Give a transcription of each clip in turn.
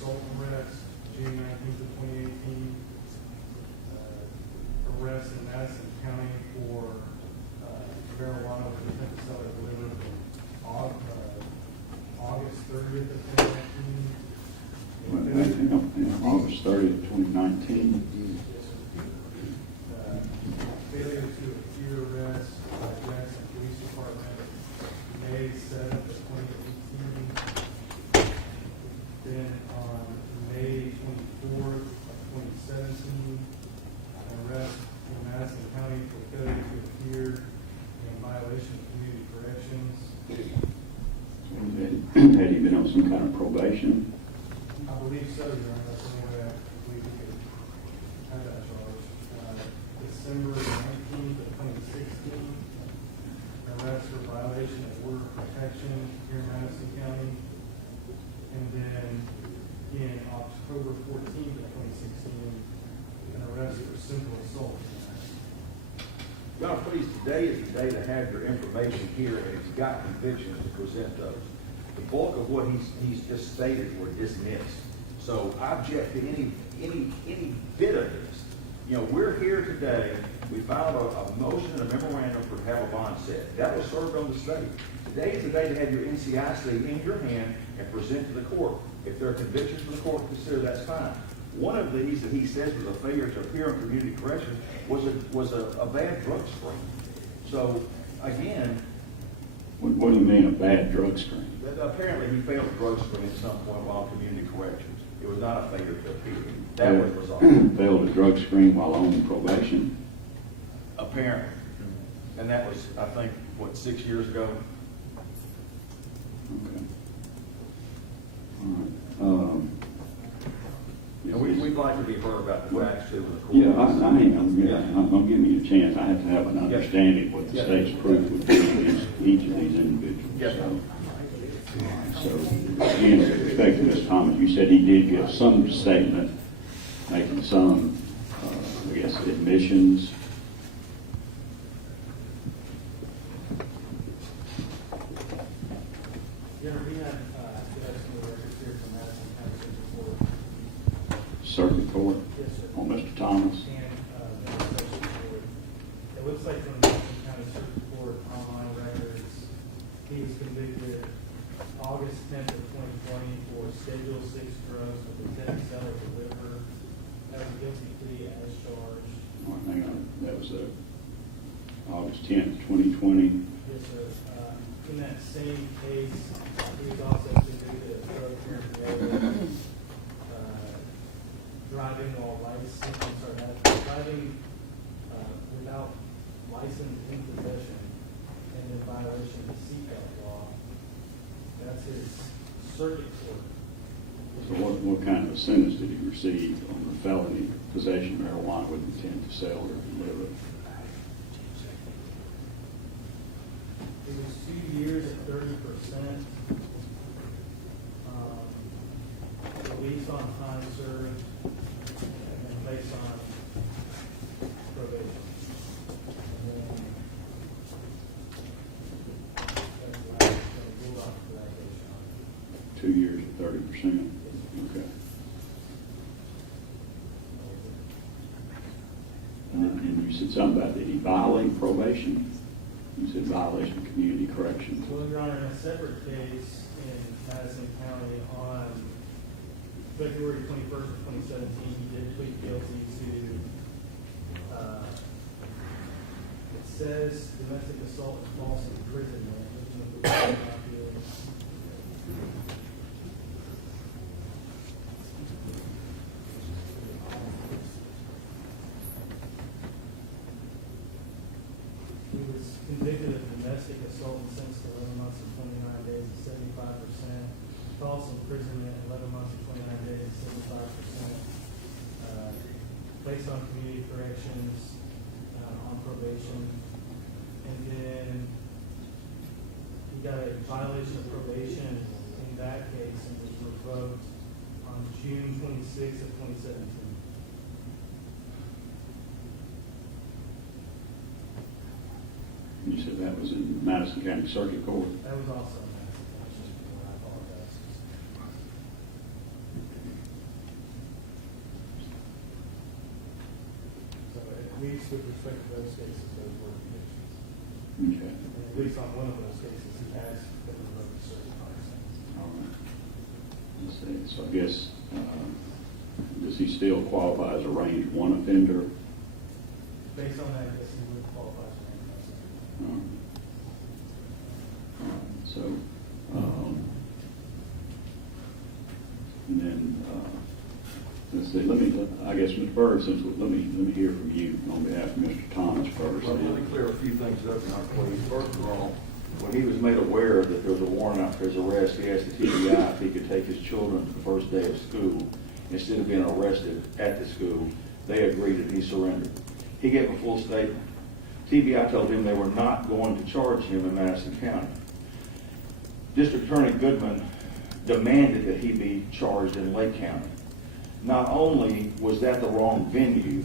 assault arrest, June 19th of 2018. Arrest in Madison County for marijuana with intent to sell or deliver from August 30th of 2019. August 30th, 2019. Failure to appear arrest by Jackson Police Department, May 7th of 2018. Then on May 24th of 2017, an arrest in Madison County for failure to appear in violation of community corrections. Had he been on some kind of probation? I believe so, Your Honor. That's the only way I believe we could have that charge. December 19th of 2016, an arrest for violation of order of protection here in Madison County. And then in October 14th of 2016, an arrest for simple assault. Well, please, today is the day to have your information here, and if you've got convictions to present those. The bulk of what he's just stated were dismissed. So I object to any bit of this. You know, we're here today, we filed a motion and a memorandum for to have a bond set. That was served on the state. Today is the day to have your NCIC in your hand and present to the court. If there are convictions for the court to consider, that's fine. One of these that he says was a failure to appear in community corrections was a bad drug screen. So again, What do you mean a bad drug screen? apparently he failed a drug screen at some point while in community corrections. It was not a failure to appear. That was resolved. Failed a drug screen while on probation? Apparently. And that was, I think, what, 6 years ago? Okay. All right. You know, we'd like to be heard about the facts too in the court. Yeah, I am. I'm giving you a chance. I have to have an understanding of what the state's proof would be against each of these individuals. Yes, sir. So, again, with respect to Ms. Thomas, you said he did give some statement, making some, I guess, admissions. Yeah, we have some of the records here from Madison County Circuit Court Yes, sir. on Mr. Thomas. And Session Court. It looks like from the Madison County Circuit Court online records, he was convicted August 10th of 2020 for Schedule 6 drugs with intent to sell or deliver. That was a guilty plea as charged. All right, hang on. That was August 10th, 2020. Yes, sir. In that same case, he was also convicted of drug paraphernalia, driving while driving without license in possession and in violation of the Sept law. That's his circuit court. So what kind of a sentence did he receive on the felony possession of marijuana with intent to sell or deliver? It was 2 years at 30%, released on time served, and placed on probation. And then that's the last ruled off for that case. 2 years at 30%. Okay. And you said something about, did he violate probation? You said violation of community corrections. Well, Your Honor, in a separate case in Madison County on February 21st of 2017, he did plead guilty to, it says domestic assault and false imprisonment, which includes he was convicted of domestic assault and sentenced to 11 months and 29 days and 75%. False imprisonment, 11 months and 29 days and 75%. Placed on community corrections, on probation. And then he got a violation of probation in that case and was revoked on June 26th of 2017. You said that was in Madison County Circuit Court. That was also in Madison County. I apologize. least with respect to those cases, those were convictions. Okay. And at least on one of those cases, he has been revoked to certain time sentence. All right. Let's see, so I guess, does he still qualify as a range one offender? Based on that, yes, he would qualify as a range one offender. All right. So, and then, let's see, I guess, Mr. Byrd, let me hear from you on behalf of Mr. Thomas first. Well, let me clear a few things up in our plea. First of all, when he was made aware that there was a warrant out for his arrest, he asked the TBI if he could take his children to the first day of school instead of being arrested at the school. They agreed and he surrendered. He gave a full statement. TBI told him they were not going to charge him in Madison County. District Attorney Goodman demanded that he be charged in Lake County. Not only was that the wrong venue,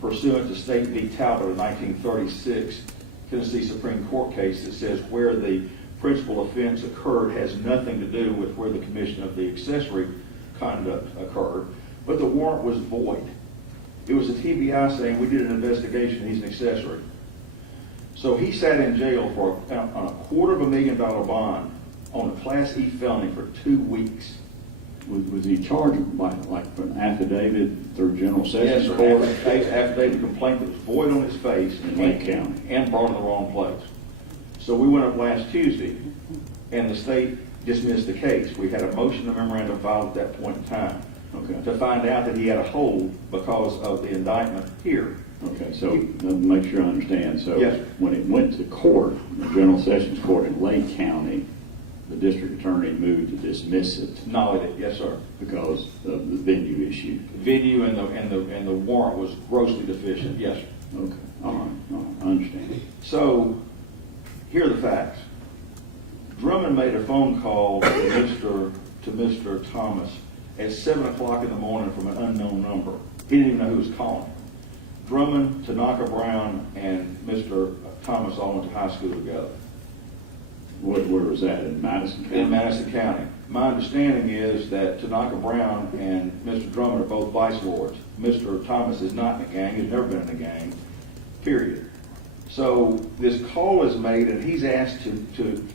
pursuant to State v. Talbot, a 1936 Tennessee Supreme Court case that says where the principal offense occurred has nothing to do with where the commission of the accessory conduct occurred, but the warrant was void. It was a TBI saying we did an investigation, he's an accessory. So he sat in jail for on a $250,000 bond on a Class E felony for 2 weeks. Was he charged by, like, for an affidavit through General Sessions Yes, Court? sir. Affidavit complaint that was void on his face In Lake County. and brought in the wrong place. So we went up last Tuesday, and the state dismissed the case. We had a motion to memorandum filed at that point in time Okay. to find out that he had a hold because of the indictment here. Okay, so let me make sure I understand. So Yes, sir. when it went to court, the General Sessions Court in Lake County, the district attorney moved to dismiss it Acknowledged it, yes, sir. because of the venue issue. Venue and the warrant was grossly deficient, yes, sir. Okay, all right, I understand. So, here are the facts. Drummond made a phone call to Mr. Thomas at 7 o'clock in the morning from an unknown number. He didn't even know who was calling. Drummond, Tanaka Brown, and Mr. Thomas all went to high school together Where was that, in Madison County? in Madison County. My understanding is that Tanaka Brown and Mr. Drummond are both vice lords. Mr. Thomas is not in the gang, he's never been in the gang, period. So this call is made, and he's asked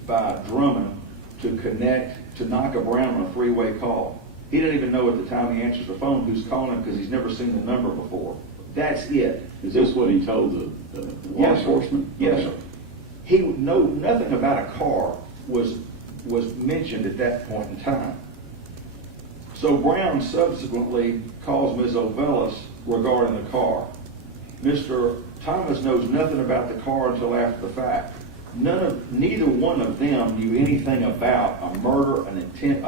by Drummond to connect Tanaka Brown on a three-way call. He didn't even know at the time he answers the phone who's calling because he's never seen the number before. That's it. Is this what he told the law Yes, sir. enforcement? Yes, sir. He would know nothing about a car was mentioned at that point in time. So Brown subsequently calls Ms. Obellis regarding the car. Mr. Thomas knows nothing about the car until after the fact. Neither one of them knew anything about a murder, an intent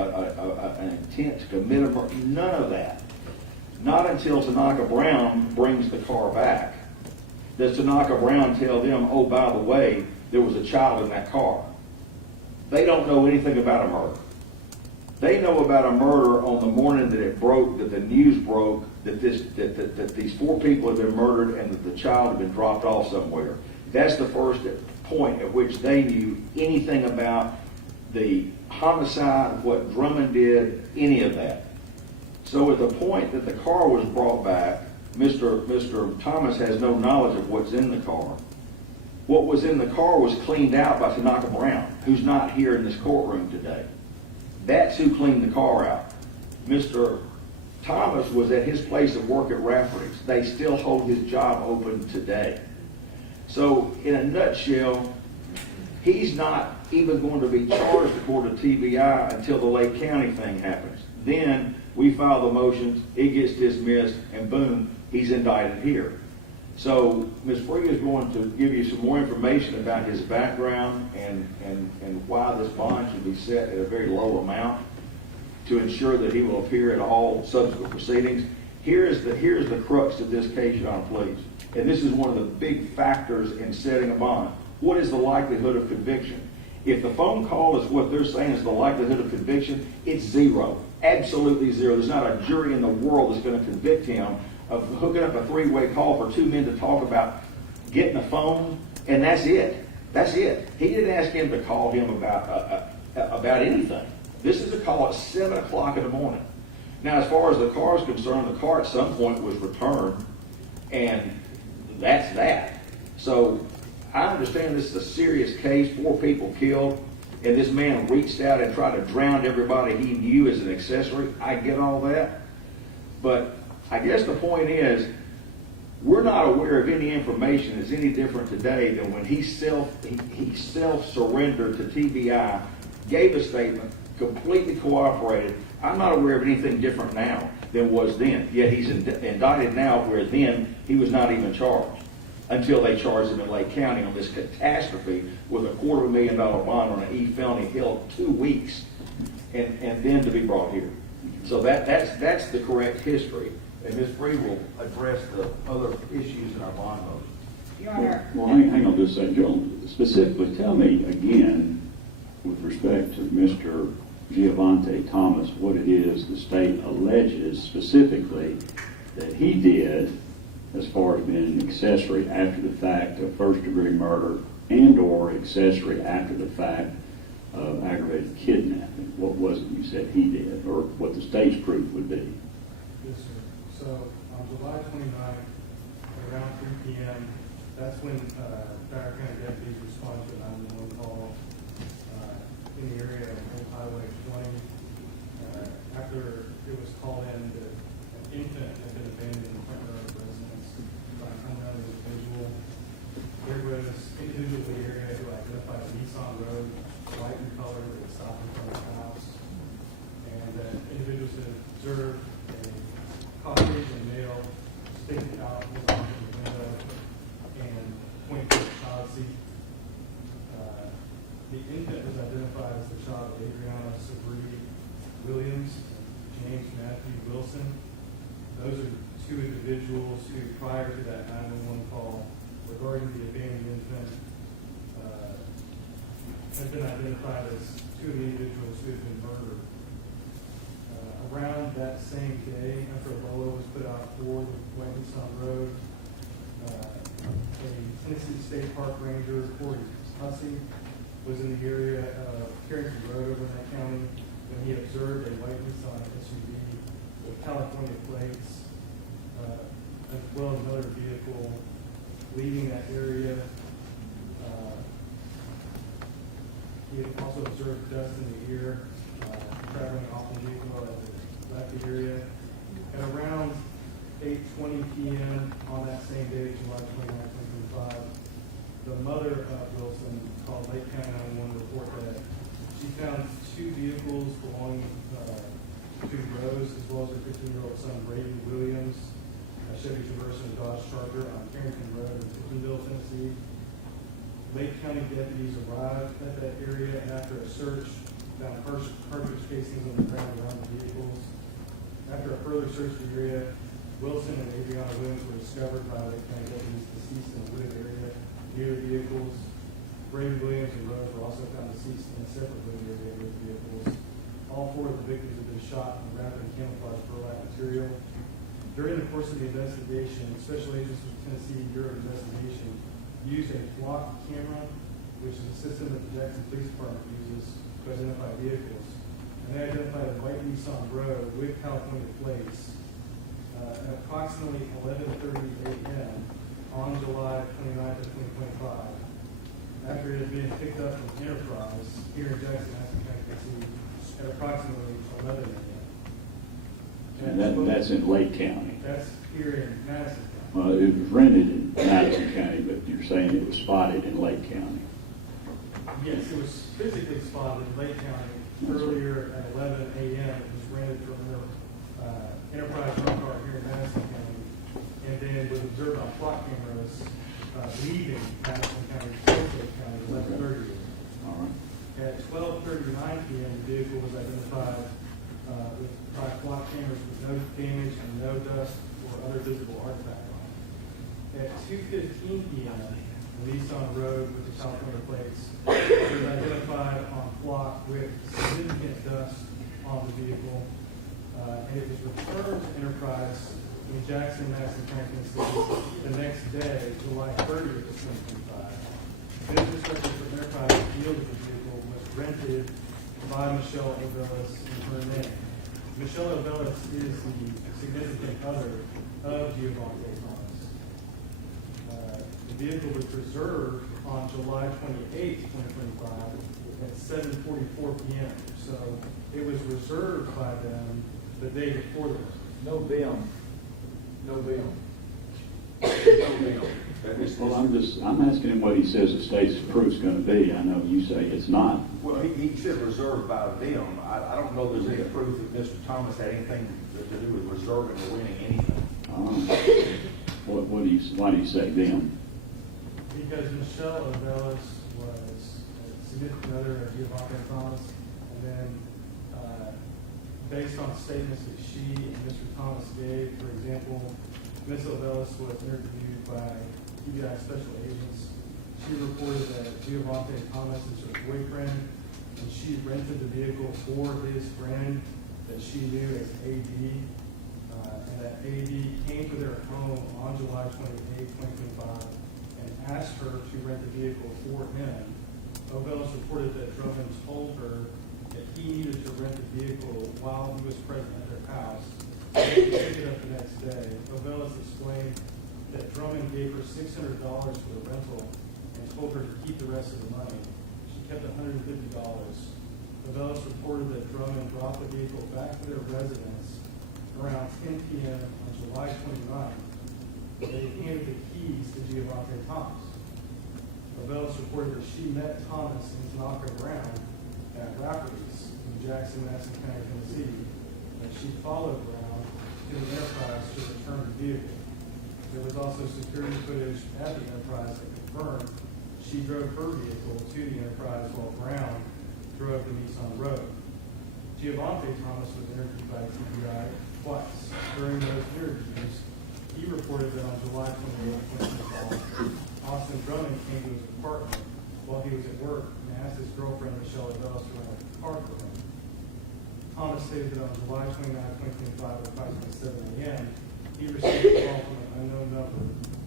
to commit a murder, none of that. Not until Tanaka Brown brings the car back does Tanaka Brown tell them, oh, by the way, there was a child in that car. They don't know anything about a murder. They know about a murder on the morning that it broke, that the news broke, that these 4 people had been murdered and that the child had been dropped off somewhere. That's the first point at which they knew anything about the homicide, what Drummond did, any of that. So at the point that the car was brought back, Mr. Thomas has no knowledge of what's in the car. What was in the car was cleaned out by Tanaka Brown, who's not here in this courtroom today. That's who cleaned the car out. Mr. Thomas was at his place of work at Rafferty's. They still hold his job open today. So in a nutshell, he's not even going to be charged according to TBI until the Lake County thing happens. Then we file the motions, it gets dismissed, and boom, he's indicted here. So Ms. Free is going to give you some more information about his background and why this bond should be set at a very low amount to ensure that he will appear in all subsequent proceedings. Here's the crux of this case, Your Honor, please. And this is one of the big factors in setting a bond. What is the likelihood of conviction? If the phone call is what they're saying is the likelihood of conviction, it's 0. Absolutely 0. There's not a jury in the world that's going to convict him of hooking up a 3-way call for 2 men to talk about getting a phone, and that's it. That's it. He didn't ask him to call him about anything. This is a call at 7 o'clock in the morning. Now, as far as the car is concerned, the car at some point was returned. And that's that. So I understand this is a serious case, 4 people killed, and this man reached out and tried to drown everybody he knew as an accessory. I get all that. But I guess the point is, we're not aware of any information that's any different today than when he self-surrendered to TBI, gave a statement, completely cooperated. I'm not aware of anything different now than was then. Yet he's indicted now, where then he was not even charged until they charged him in Lake County on this catastrophe with a $250,000 bond on an E felony held 2 weeks, and then to be brought here. So that's the correct history. And Ms. Bree will address the other issues in our bond motion. Your Honor. Well, hang on just a second, Joel. Specifically, tell me again, with respect to Mr. Giovonte Thomas, what it is the state alleges specifically that he did as far as being an accessory after the fact of first-degree murder and or accessory after the fact of aggravated kidnapping. What was it you said he did, or what the state's proof would be? Yes, sir. So on July 29th, around 3 p.m., that's when Dera County deputies responded to a 911 call in the area of Old Highway 20. After it was called in that an infant had been abandoned in the front yard of the residence by an unknown individual. There was individuals in the area who identified a Nissan Road, white in color, that had stopped in front of the house. And individuals had observed a Caucasian male sticking out his arm from the window and pointing to the child seat. The infant was identified as the child of Adriana Sabri Williams, James Matthew Wilson. Those are 2 individuals who, prior to that 911 call regarding the abandoned infant, have been identified as 2 of the individuals who have been murdered. Around that same day, after a bolo was put out for the Williamson Road, a Tennessee State Park Ranger, Corey Hussey, was in the area of Carrington Road over in that county when he observed a white Nissan SUV with California plates, as well as another vehicle leaving that area. He had also observed dust in the air, traveling off the vehicle as it left the area. At around 8:20 p.m. on that same day, July 29, 2025, the mother of Wilson called Lake County 911 to report that she found 2 vehicles belonging to Rose, as well as her 15-year-old son, Brady Williams, a Chevy Traverse and a Dodge Charger on Carrington Road in Tiptonville, Tennessee. Lake County deputies arrived at that area, and after a search, found cartridge casings on the ground around the vehicles. After a further search of the area, Wilson and Adriana Williams were discovered by Lake County deputies deceased in the wooded area near the vehicles. Brady Williams and Rose were also found deceased in a separate wooded area with the vehicles. All 4 of the victims had been shot in wrapped in camouflage burlap material. During the course of the investigation, special agents with the Tennessee Bureau of Investigation used a flock camera, which is a system that the Jackson Police Department uses to identify vehicles. And they identified a white Nissan Road with California plates at approximately 11:30 a.m. on July 29th of 2025, after it had been picked up from Enterprise here in Jackson, Madison County, Tennessee, at approximately 11 a.m. And that's in Lake County. That's here in Madison County. Well, it was rented in Madison County, but you're saying it was spotted in Lake County. Yes, it was physically spotted in Lake County earlier at 11 a.m. It was rented from Enterprise rental car here in Madison County, and then was observed on flock cameras leaving Madison County to Lake County at 11:30. All right. At 12:39 p.m., the vehicle was identified by flock cameras with no damage and no dust or other visible artifact on it. At 2:15 p.m., the Nissan Road with the California plates was identified on flock with significant dust on the vehicle, and it was returned to Enterprise in Jackson, Madison County, Tennessee the next day, July 30th of 2025. Business records for Enterprise revealed that the vehicle was rented by Michelle Obellis in her name. Michelle Obellis is the significant other of Giovonte Thomas. the vehicle was reserved on July 28, 2025 at 7:44 p.m. So it was reserved by them the day before the murder. No bill. No bill. No bill. Well, I'm asking him what he says the state's proof's gonna be. I know you say it's not. Well, he said reserved by them. I don't know if there's any proof that Mr. Thomas had anything to do with reserving or winning anything. Why do you say them? Because Michelle Obellis was a significant other of Giovonte Thomas, and then based on statements that she and Mr. Thomas gave, for example, Ms. Obellis was interviewed by FBI special agents. She reported that Giovonte Thomas is her boyfriend, and she rented the vehicle for his friend that she knew as AD, and that AD came to their home on July 28, 2025, and asked her to rent the vehicle for him. Obellis reported that Drummond told her that he needed to rent the vehicle while he was present at their house. They picked it up the next day. Obellis explained that Drummond gave her $600 for the rental and told her to keep the rest of the money. She kept $150. Obellis reported that Drummond dropped the vehicle back to their residence around 10 p.m. on July 29th. They handed the keys to Giovonte Thomas. Obellis reported that she met Thomas and Tanaka Brown at Rafferty's in Jackson, Madison County, Tennessee, and she followed Brown to the Enterprise to return the vehicle. There was also security footage at the Enterprise that confirmed she drove her vehicle to the Enterprise while Brown drove the Nissan Road. Giovonte Thomas was interviewed by TBI twice. During those interviews, he reported that on July 28, 2025, Austin Drummond came to his apartment while he was at work and asked his girlfriend Michelle Obellis to rent a car for him. Thomas stated that on July 29, 2025, at approximately 7 a.m., he received a call from an unknown number.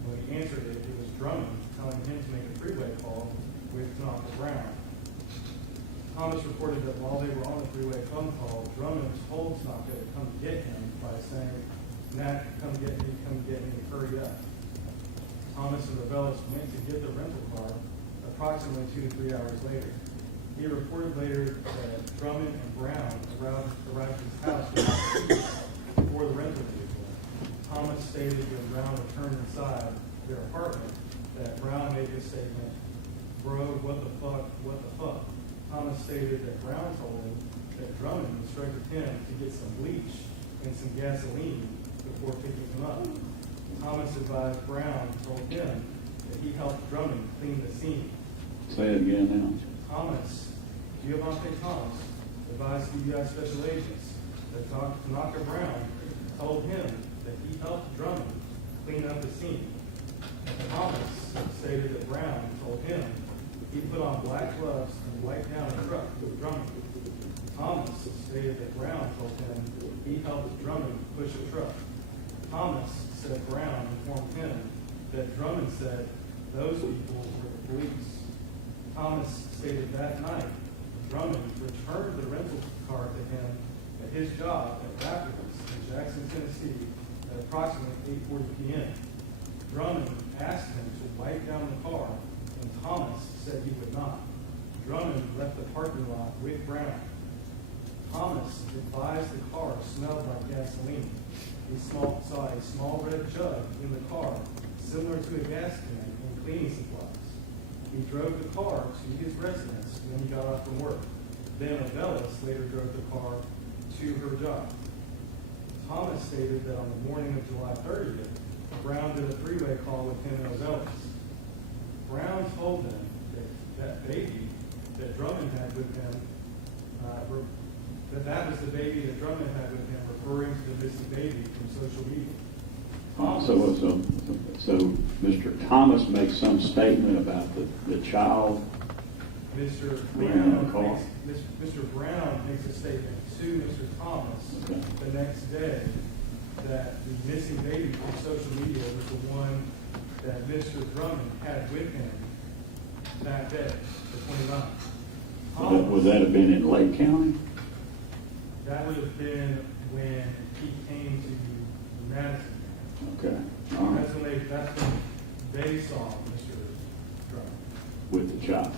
When he answered it, it was Drummond telling him to make a three-way call with Tanaka Brown. Thomas reported that while they were on the three-way phone call, Drummond told Tanaka to come get him by saying, "Nat, come get me, hurry up." Thomas and Obellis went to get the rental car approximately 2 to 3 hours later. He reported later that Drummond and Brown arrived at his house for the rental vehicle. Thomas stated when Brown returned inside their apartment that Brown made this statement, "Bro, what the fuck, what the fuck?" Thomas stated that Brown told him that Drummond instructed him to get some bleach and some gasoline before picking him up. Thomas advised Brown told him that he helped Drummond clean the scene. Say it again now. Giovonte Thomas advised FBI special agents that Tanaka Brown told him that he helped Drummond clean up the scene. Thomas stated that Brown told him he put on black gloves and wiped down the truck with Drummond. Thomas stated that Brown told him he helped Drummond push a truck. Thomas said Brown informed him that Drummond said those people were the police. Thomas stated that night Drummond returned the rental car to him at his job at Rafferty's in Jackson, Tennessee at approximately 8:40 p.m. Drummond asked him to wipe down the car, and Thomas said he would not. Drummond left the parking lot with Brown. Thomas advised the car smelled like gasoline. He saw a small red jug in the car, similar to a gas can and cleaning supplies. He drove the car to his residence when he got off from work. Then Obellis later drove the car to her job. Thomas stated that on the morning of July 30th, Brown did a three-way call with him and Obellis. Brown told them that baby that Drummond had with him, that was the baby that Drummond had with him, referring to the missing baby from social media. So Mr. Thomas makes some statement about the child. Mr. Brown Brown makes a statement to Mr. Thomas the next day that the missing baby from social media was the one that Mr. Drummond had with him that day, the 29th. Would that have been in Lake County? That would have been when he came to Madison. Okay. All right. That's when they saw Mr. Drummond. with the child.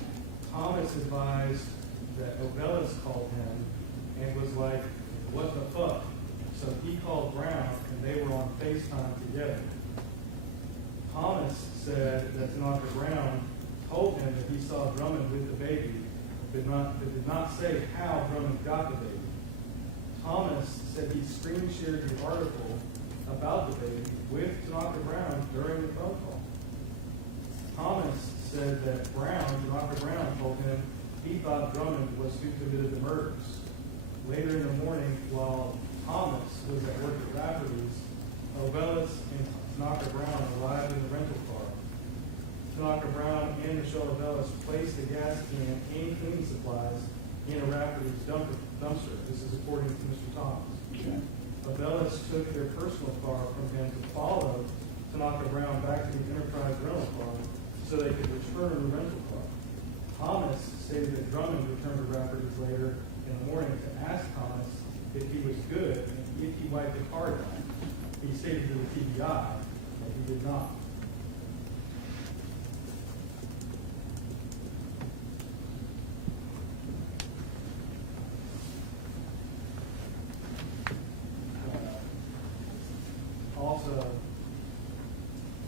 Thomas advised that Obellis called him and was like, what the fuck? So he called Brown and they were on FaceTime together. Thomas said that Tanaka Brown told him that he saw Drummond with the baby, but did not say how Drummond got the baby. Thomas said he screen shared the article about the baby with Tanaka Brown during the phone call. Thomas said that Tanaka Brown told him he thought Drummond was who committed the murders. Later in the morning, while Thomas was at work at Rafferty's, Obellis and Tanaka Brown arrived in the rental car. Tanaka Brown and Michelle Obellis placed the gas can and cleaning supplies in a Rafferty's dumpster. This is according to Mr. Thomas. Okay. Obellis took their personal car from him to follow Tanaka Brown back to the Enterprise rental car so they could return the rental car. Thomas stated that Drummond returned to Rafferty's later in the morning to ask Thomas if he was good and if he wiped the car down. He stated to the TBI that he did not. Also,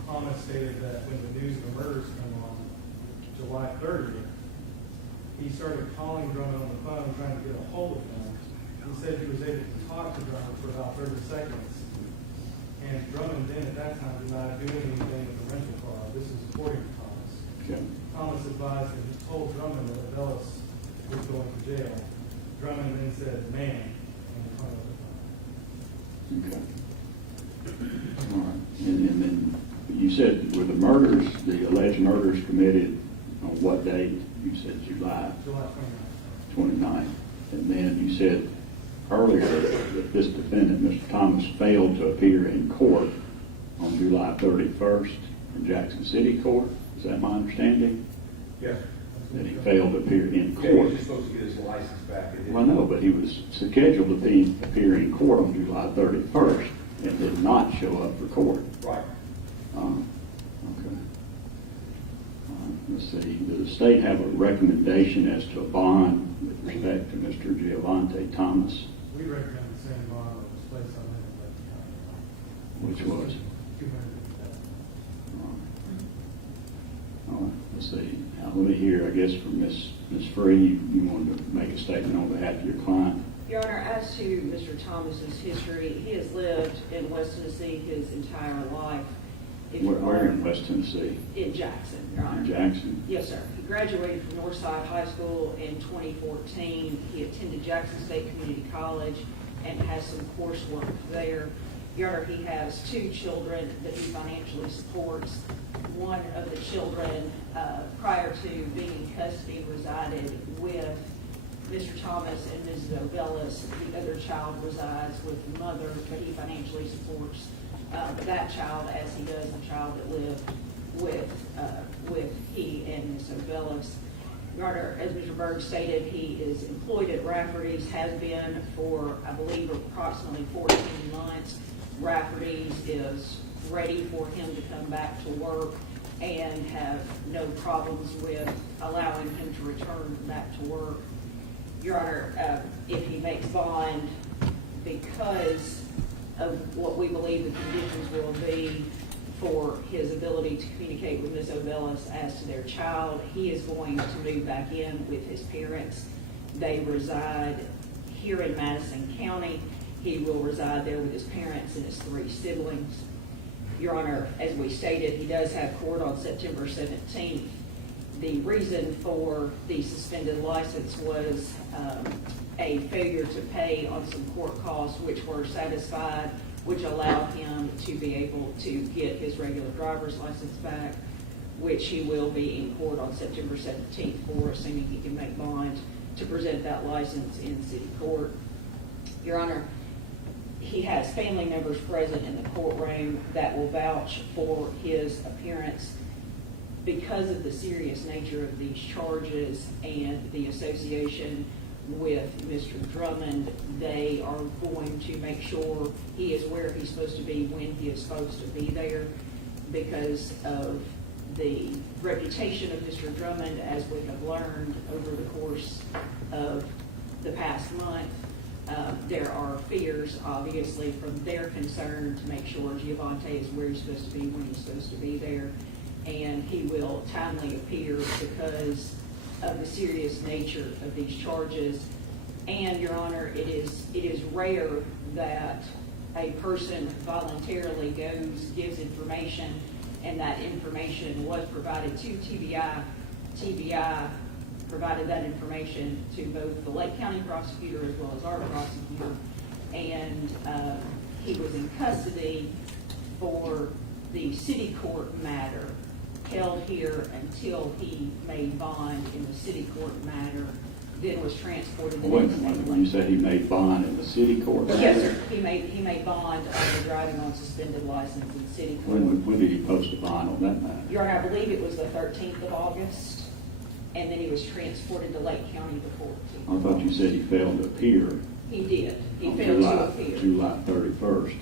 Thomas stated that when the news of the murders came on July 30th, he started calling Drummond on the phone trying to get a hold of him. He said he was able to talk to Drummond for about 30 seconds. And Drummond then at that time denied doing anything with the rental car. This is according to Thomas. Okay. Thomas advised that he told Drummond that Obellis was going to jail. Drummond then said, man, and hung up the phone. Okay. All right. And then you said were the murders, the alleged murders committed on what date? You said July July 29th. And then you said earlier that this defendant, Mr. Thomas, failed to appear in court on July 31st in Jackson City Court. Is that my understanding? Yes. That he failed to appear in Yeah, he court? was supposed to get his license back. Well, no, but he was scheduled to appear in court on July 31st and did not show up for court. Right. Okay. Let's see. Does the state have a recommendation as to a bond with respect to Mr. Giovonte Thomas, We recommend the same bond that was placed on him, which was? $250,000. All right. Let's see. Now, let me hear, I guess, from Ms. Free. You wanted to make a statement on behalf of your client? Your Honor, as to Mr. Thomas's history, he has lived in West Tennessee his entire life. Where in West Tennessee? In Jackson, Your Honor. In Jackson? Yes, sir. He graduated from Northside High School in 2014. He attended Jackson State Community College and has some coursework there. Your Honor, he has 2 children that he financially supports. One of the children, prior to being in custody, resided with Mr. Thomas and Mrs. Obellis. The other child resides with the mother, but he financially supports that child as he does the child that lived with he and Ms. Obellis. Your Honor, as Mr. Berg stated, he is employed at Rafferty's, has been for, I believe, approximately 14 months. Rafferty's is ready for him to come back to work and have no problems with allowing him to return back to work. Your Honor, if he makes bond, because of what we believe the conditions will be for his ability to communicate with Ms. Obellis as to their child, he is going to move back in with his parents. They reside here in Madison County. He will reside there with his parents and his 3 siblings. Your Honor, as we stated, he does have court on September 17th. The reason for the suspended license was a failure to pay on some court costs which were satisfied, which allowed him to be able to get his regular driver's license back, which he will be in court on September 17th for, assuming he can make bond to present that license in city court. Your Honor, he has family members present in the courtroom that will vouch for his appearance. Because of the serious nature of these charges and the association with Mr. Drummond, they are going to make sure he is where he's supposed to be when he is supposed to be there. because of the reputation of Mr. Drummond, as we have learned over the course of the past month. There are fears, obviously, from their concern to make sure Giovonte is where he's supposed to be when he's supposed to be there, and he will timely appear because of the serious nature of these charges. And, Your Honor, it is rare that a person voluntarily gives information, and that information was provided to TBI. TBI provided that information to both the Lake County prosecutor as well as our prosecutor, and he was in custody for the city court matter, held here until he made bond in the city court matter, then was transported. Wait a minute, when you say he made bond in the city court? Yes, sir. He made bond on the driving on suspended license in city court. When did he post a bond on that matter? Your Honor, I believe it was the 13th of August, and then he was transported to Lake County the 14th. I thought you said he failed to appear. He did. He on failed to appear. July 31st.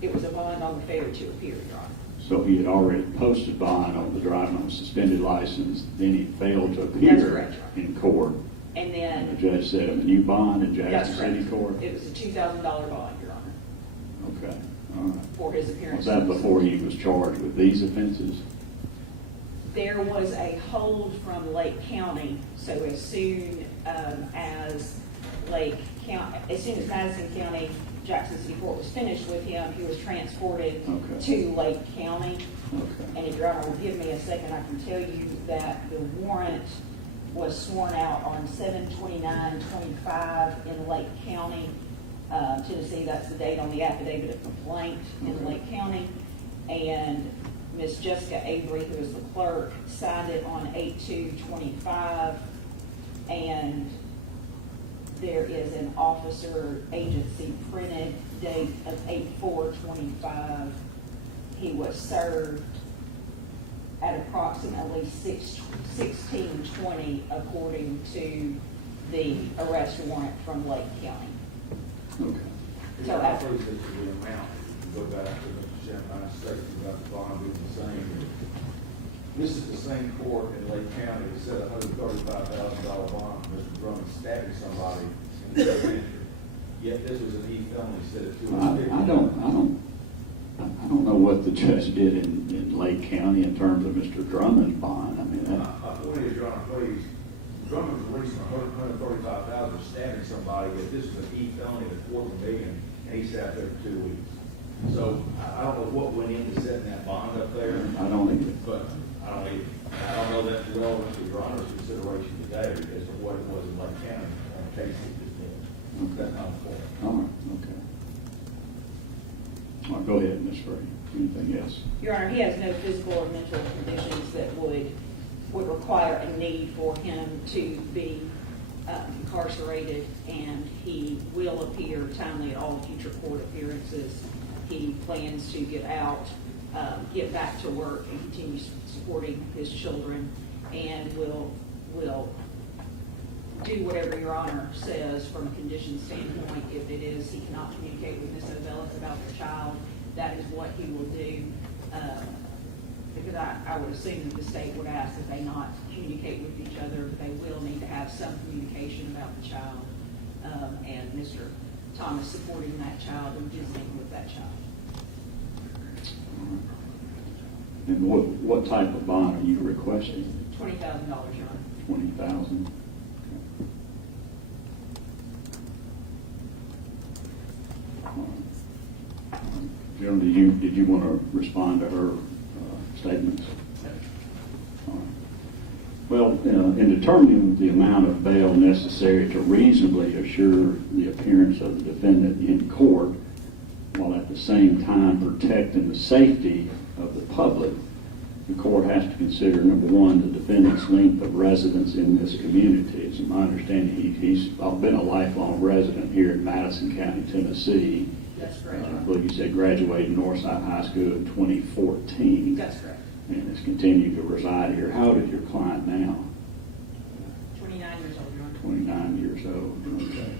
It was a bond on the failure to appear, Your Honor. So he had already posted bond on the driving on suspended license, then he failed to appear. That's correct, Your Honor. In court. And The then, judge set him a new bond in that's Jackson correct. City Court? It was a $2,000 bond, Your Honor, Okay, all right. for his appearance. Was that before he was charged with these offenses? There was a hold from Lake County, so as soon as Madison County, Jackson City Court was finished with him, he was transported Okay. to Lake County. Okay. And if Your Honor will give me a second, I can tell you that the warrant was sworn out on 7/29/25 in Lake County, Tennessee. That's the date on the affidavit of complaint in Lake County. And Ms. Jessica Avery, who is the clerk, signed it on 8/2/25. And there is an officer agency printed date of 8/4/25. He was served at approximately 16:20 according to the arrest warrant from Lake County. Okay. So I after- suppose this is the amount, go back to Mr. Chairman's statement about the bond being the same. This is the same court in Lake County that set a $135,000 bond for Mr. Drummond stabbing somebody in the elementary. Yet this was an E felony instead of I don't know what the judge did in Lake County in terms of Mr. Drummond's bond. I mean, My point is, Your Honor, please, Drummond was releasing $135,000 for stabbing somebody, yet this was an E felony of $250,000, and he sat there for 2 weeks. So I don't know what went into setting that bond up there. I don't either. But I don't know that's relevant to Your Honor's consideration today as to what it was in Lake County on the case that just did. That's not the point. All right, okay. All right, go ahead, Ms. Frey. Anything else? Your Honor, he has no physical or mental conditions that would require a need for him to be incarcerated, and he will appear timely at all future court appearances. He plans to get out, get back to work, and continue supporting his children, and will do whatever Your Honor says from a condition standpoint. If it is he cannot communicate with Ms. Obellis about their child, that is what he will do. Because I would assume that the state would ask that they not communicate with each other, but they will need to have some communication about the child, and Mr. Thomas supporting that child and visiting with that child. And what type of bond are you requesting? $20,000, Your Honor. $20,000? General, did you want to respond to her statements? All right. Well, in determining the amount of bail necessary to reasonably assure the appearance of the defendant in court, while at the same time protecting the safety of the public, the court has to consider, number one, the defendant's length of residence in this community. It's my understanding he's been a lifelong resident here in Madison County, Tennessee. That's correct, Your I Honor. believe you said graduated Northside High School in 2014. That's correct. And has continued to reside here. How old is your client now? 29 years old, Your Honor. 29 years old. Okay.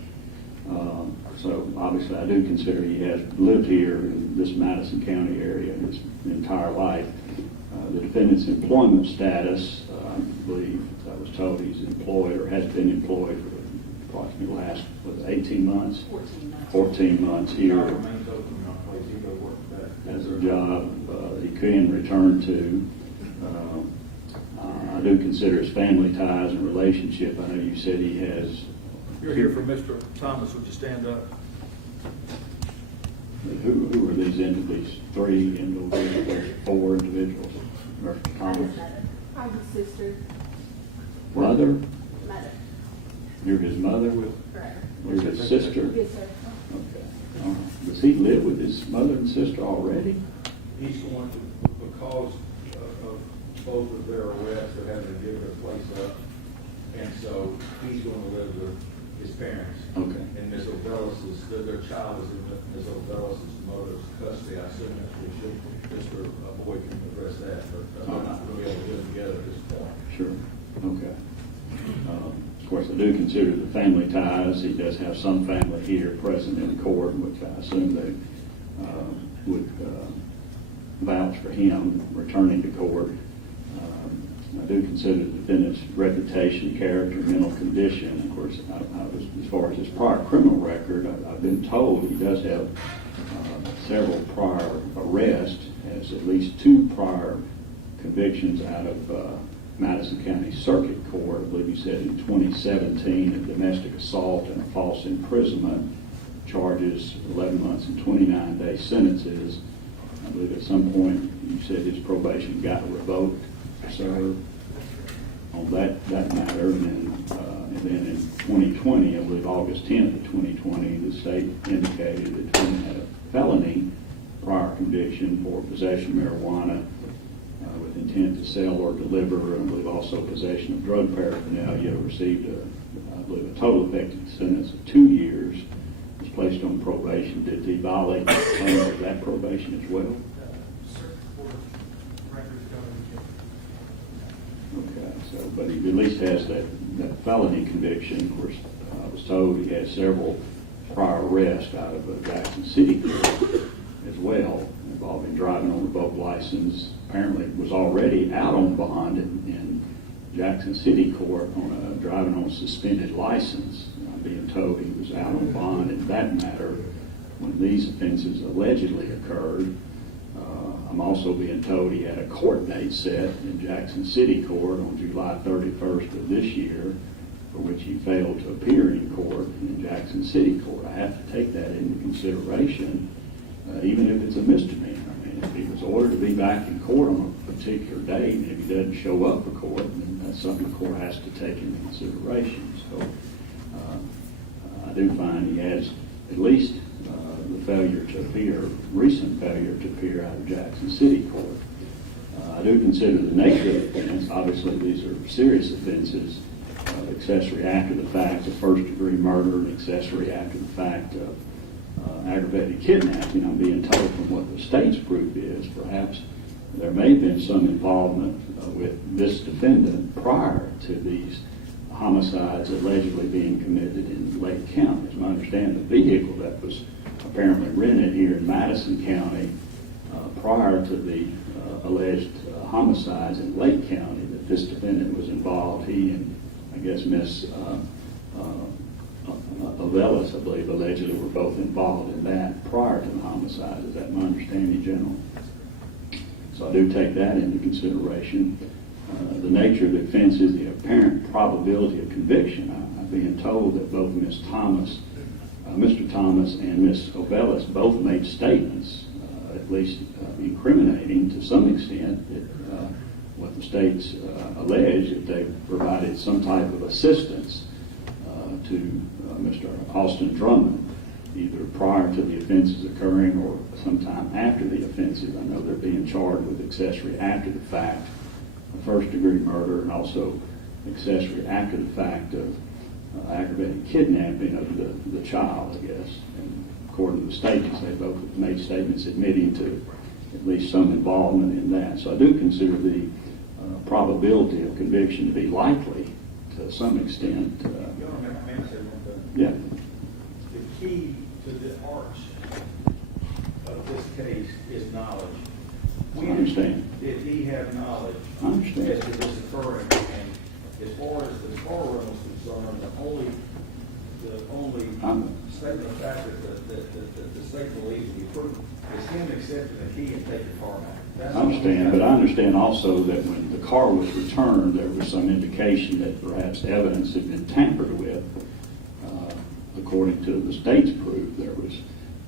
So obviously I do consider he has lived here in this Madison County area his entire life. The defendant's employment status, I believe I was told he's employed or has been employed for approximately last, 18 months? 14 months. 14 months here Remains open, place he go work that. as a job he can return to. I do consider his family ties and relationship. I know you said he has. You're here for Mr. Thomas, would you stand up? Who are these individuals? 3 individuals, 4 individuals? Mr. I'm Thomas? his mother. I'm his sister. Mother? Mother. You're his mother? Correct. You're his sister? Yes, sir. Okay. All right. Does he live with his mother and sister already? He's going to, because of both of their arrests, they're having to give their place up. And so he's going to live with his parents. Okay. And Ms. Obellis their child is in Ms. Obellis' mother's custody. I assume that we should, Mr. Boyd can address that, but they're not going to be able to live together at this point. Sure. Okay. Of course, I do consider the family ties. He does have some family here present in court, which I assume they would vouch for him returning to court. I do consider the defendant's reputation, character, mental condition. Of course, as far as his prior criminal record, I've been told he does have several prior arrests, has at least 2 prior convictions out of Madison County Circuit Court. I believe he said in 2017 a domestic assault and a false imprisonment charges, 11 months and 29-day sentences. I believe at some point you said his probation got revoked, sir, on that matter. And then in 2020, I believe August 10th of 2020, the state indicated that he had a felony prior conviction for possession of marijuana with intent to sell or deliver, and I believe also possession of drug paraphernalia. Received I believe a total effective sentence of 2 years. Was placed on probation. Did he violate the terms of that probation as well? Circuit court records go to Okay, so, but he at least has that felony conviction. Of course, I was told he has several prior arrests out of Jackson City Court as well, involving driving on a revoked license. Apparently was already out on bond in Jackson City Court on driving on a suspended license. I'm being told he was out on bond in that matter when these offenses allegedly occurred. I'm also being told he had a court date set in Jackson City Court on July 31st of this year, for which he failed to appear in court in Jackson City Court. I have to take that into consideration, even if it's a misdemeanor. I mean, if he was ordered to be back in court on a particular date, and if he doesn't show up for court, then that's something the court has to take into consideration. So I do find he has at least the failure to appear, recent failure to appear out of Jackson City Court. I do consider the nature of the offense, obviously these are serious offenses, accessory after the fact of first-degree murder, and accessory after the fact of aggravated kidnapping. I'm being told from what the state's proof is, perhaps there may have been some involvement with this defendant prior to these homicides allegedly being committed in Lake County. As I understand, the vehicle that was apparently rented here in Madison County prior to the alleged homicides in Lake County, that this defendant was involved. He and I guess Miss Obellis, I believe, allegedly were both involved in that prior to the homicide. Is that my understanding, General? So I do take that into consideration. The nature of the offense is the apparent probability of conviction. I'm being told that both Ms. Thomas, Mr. Thomas and Ms. Obellis both made statements, at least incriminating to some extent, that what the states allege that they provided some type of assistance to Mr. Austin Drummond, either prior to the offenses occurring or sometime after the offenses. I know they're being charged with accessory after the fact of first-degree murder, and also accessory after the fact of aggravated kidnapping of the child, I guess. And according to the statements, they both made statements admitting to at least some involvement in that. So I do consider the probability of conviction to be likely to some extent. May I say one thing? Yeah. key to the arch of this case is knowledge. I understand. Did he have knowledge I understand. as to this occurring? And as far as the car rental is concerned, the only statement of fact that the state believes to be proven is him accepting the key and taking the car back. That's I understand, but I understand also that when the car was returned, there was some indication that perhaps evidence had been tampered with. According to the state's proof, there was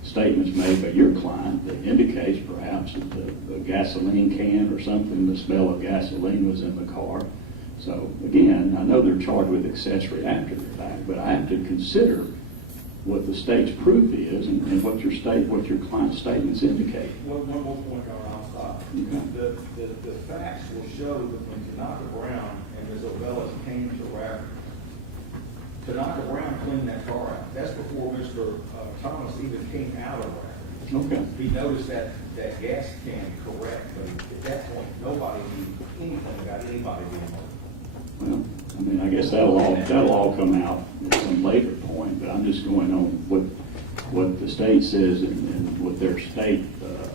statements made by your client that indicates perhaps that the gasoline can or something, the smell of gasoline was in the car. So again, I know they're charged with accessory after the fact, but I have to consider what the state's proof is and what your client's statements indicate. One more point, Your Honor, I'll stop. Okay. The facts will show that when Tanaka Brown and Ms. Obellis came to Rapid, Tanaka Brown cleaned that car out. That's before Mr. Thomas even came out of Rapid. Okay. He noticed that gas can correct, but at that point, nobody knew anything about anybody being murdered. Well, I mean, I guess that'll all come out at some later point, but I'm just going on what the state says and what their state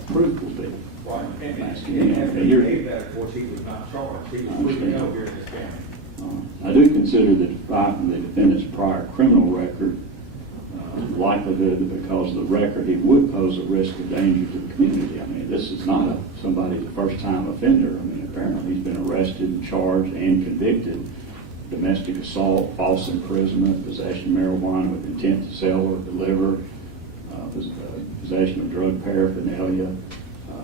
proof will be. Right. And Asking him. after he gave that, of course, he was not charged. He was free to go here in this county. I do consider the defendant's prior criminal record likelihood that because of the record, he would pose a risk of danger to the community. I mean, this is not somebody, the first-time offender. I mean, apparently he's been arrested and charged and convicted. Domestic assault, false imprisonment, possession of marijuana with intent to sell or deliver, possession of drug paraphernalia,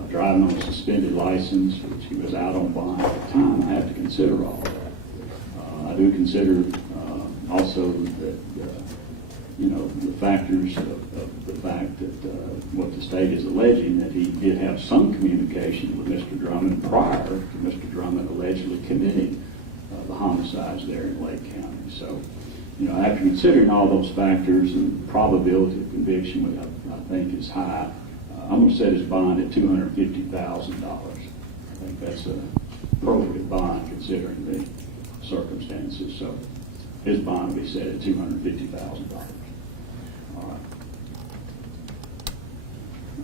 driving on a suspended license, which he was out on bond at the time. I have to consider all of that. I do consider also that, the factors of the fact that what the state is alleging, that he did have some communication with Mr. Drummond prior to Mr. Drummond allegedly committing the homicides there in Lake County. So, after considering all those factors and the probability of conviction, which I think is high, I'm going to set his bond at $250,000. I think that's an appropriate bond considering the circumstances. So his bond will be set at $250,000. All right.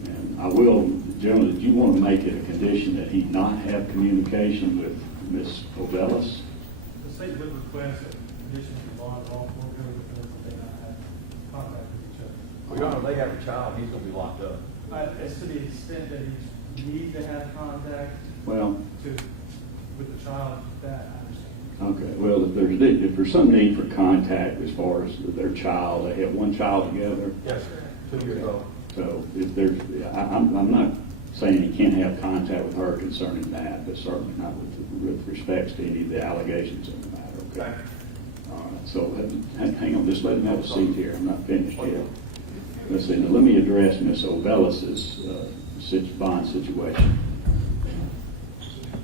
And I will, generally, do you want to make it a condition that he not have communication with Ms. Obellis? The state would request that conditions involve all four co-defendants that they not have contact with each other. Well, Your Honor, they have a child, he's going to be locked up. As to the extent that he needs to have contact Well, with the child, that I understand. okay. Well, if there's some need for contact as far as their child, they have one child together. Yes, sir. 2 years old. So if there's, I'm not saying he can't have contact with her concerning that, but certainly not with respects to any of the allegations in the matter. Okay. All right. So hang on, just let me have a seat here. I'm not finished yet. Let's see. Now let me address Ms. Obellis's bond situation.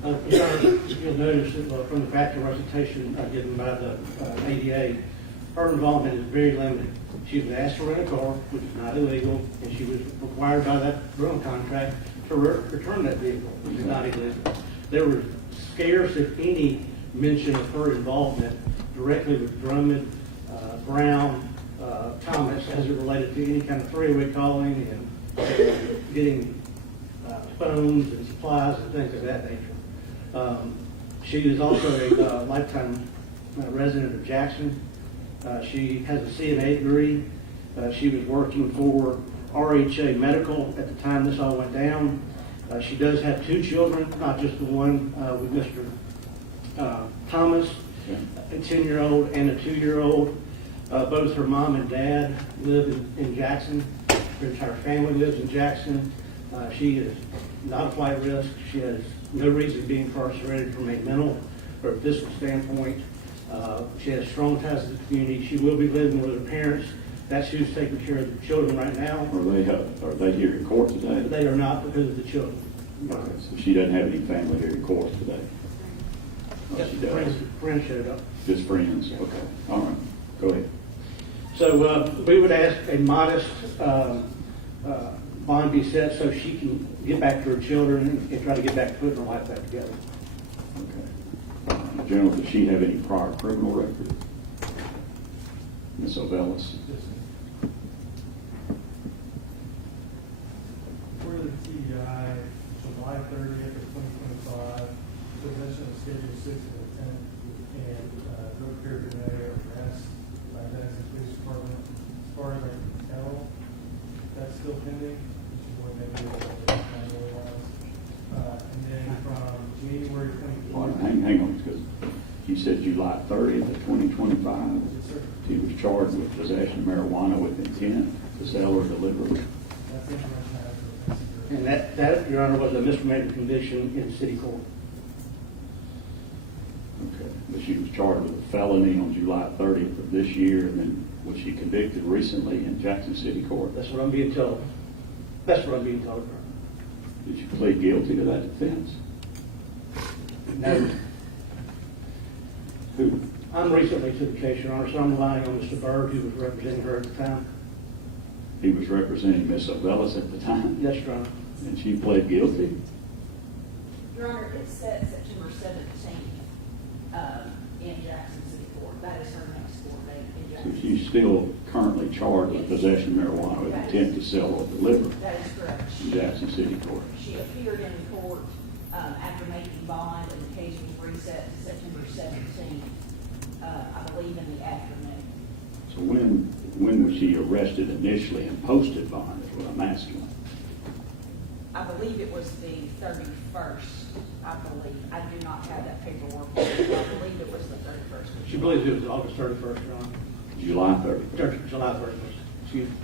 You'll notice that from the factual recitation given by the ADA, her involvement is very limited. She was asked to rent a car, which is not illegal, and she was required by that rental contract to return that vehicle, which is not illegal. There was scarce, if any, mention of her involvement directly with Drummond, Brown, Thomas, as it related to any kind of three-way calling and getting phones and supplies and things of that nature. She is also a lifetime resident of Jackson. She has a CNA degree. She was working for RHA Medical at the time this all went down. She does have 2 children, not just the one with Mr. Thomas, a 10-year-old and a 2-year-old. Both her mom and dad live in Jackson. Her entire family lives in Jackson. She is not a flight risk. She has no reason to be incarcerated from a mental or physical standpoint. She has strong ties to the community. She will be living with her parents. That's who's taking care of the children right now. Are they here in court today? They are not because of the children. Okay, so she doesn't have any family here in court today? Oh, she does. Friends showed up. Just friends? Okay. All right. Go ahead. So we would ask a modest bond be set so she can get back to her children and try to get back to putting her life back together. Okay. General, does she have any prior criminal record? Ms. Obellis? still pending, which is what maybe manually was. And then from January Well, 24th. hang on, because you said July 30th of 2025. Yes, sir. He was charged with possession of marijuana with intent to sell or deliver. That's the information I have for the messenger. And that, Your Honor, was a misdemeanor conviction in city court. Okay, but she was charged with a felony on July 30th of this year, and then was she convicted recently in Jackson City Court? That's what I'm being told. That's what I'm being told, Your Honor. Did she plead guilty to that offense? No, Who? I'm recently to the case, Your Honor, so I'm relying on Mr. Byrd, who was representing her at the time. He was representing Miss Obellis at the time, Yes, Your Honor. and she pled guilty. Your Honor, it said September 17th in Jackson City Court. That is her next court date in So Jackson. she's still currently charged with possession of marijuana with intent to sell or deliver That is correct. in Jackson City Court. She appeared in court after making bond, and the case was reset to September 17th, I believe in the afternoon. So when was she arrested initially and posted bond, is what I'm asking. I believe it was the 31st, I believe. I do not have that paperwork, but I believe it was the 31st. She believes it was August 31st, Your Honor. July 30th. July 31st, excuse me.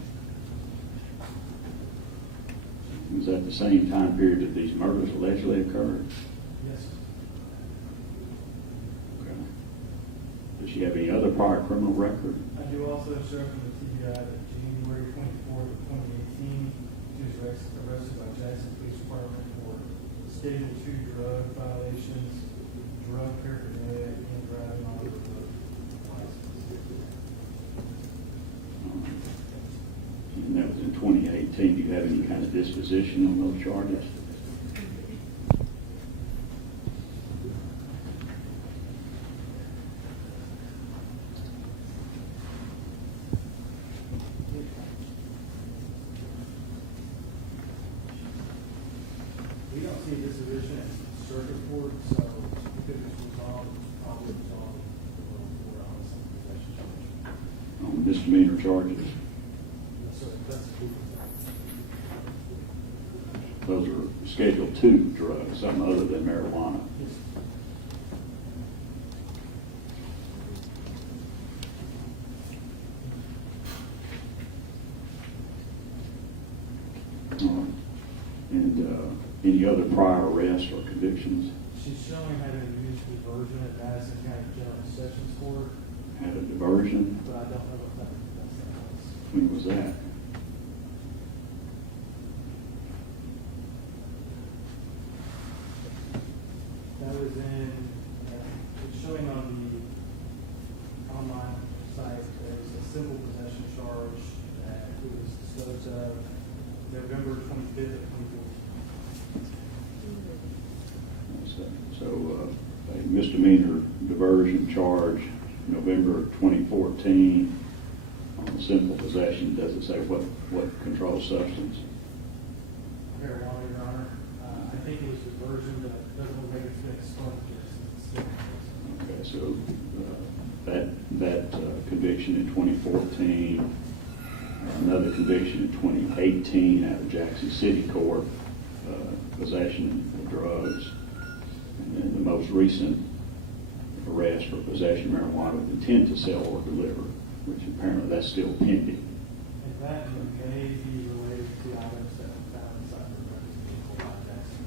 Was that the same time period that these murders allegedly occurred? Yes, sir. Okay. Does she have any other prior criminal record? I do also show from the TBI that January 24th of 2018, she was arrested by Jackson Police Department for Schedule 2 drug violations, drug paraphernalia, and driving on a revoked license. And that was in 2018. Do you have any kind of disposition on those charges? We don't see a disposition at circuit court, so if it was resolved, probably resolved for honest possession charge. On misdemeanor charges? Yes, sir. That's Those are Schedule 2 drugs, something other than marijuana. yes. And any other prior arrests or convictions? She's showing having used diversion at Madison County General Sessions Court, Had a diversion? but I don't know what that's that. When was that? That was in, it's showing on the online site, there's a simple possession charge that it was disclosed of November 25th of 2014. So a misdemeanor diversion charge, November 2014, on simple possession. Does it say what controlled substance? Marijuana, Your Honor. I think it was diversion, but it doesn't make it fit Okay, so that conviction in 2014, another conviction in 2018 out of Jackson City Court, possession of drugs, and then the most recent arrest for possession of marijuana with intent to sell or deliver, which apparently that's still pending. And that may be related to items that were found inside the records vehicle by Jackson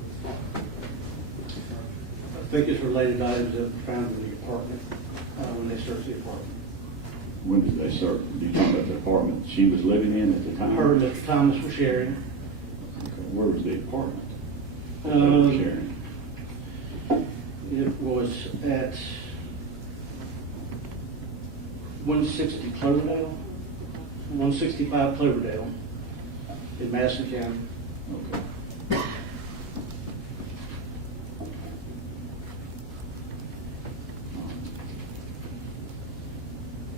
Police Department. I think it's related to items that were found in the apartment when they searched the apartment. When did they search? Do you know about the apartment she was living in at the time? Her and Mr. Thomas were sharing. Okay, where was the apartment? They were sharing. It was at 160 Cloverdale, 165 Cloverdale in Madison County. Okay.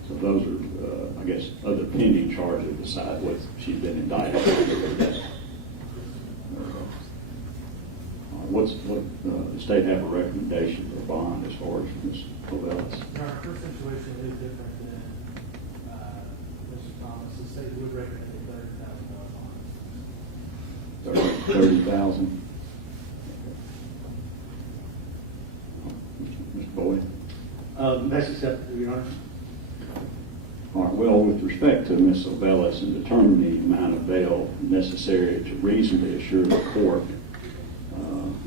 So those are, I guess, other pending charges beside what she's been indicted for. What the state have a recommendation for bond as far as Ms. Obellis? Our first situation is different than Mr. Thomas. The state would recommend a $30,000 bond. 30,000. Mr. Boyd? That's acceptable, Your Honor. All right, well, with respect to Ms. Obellis and determining the amount of bail necessary to reasonably assure the court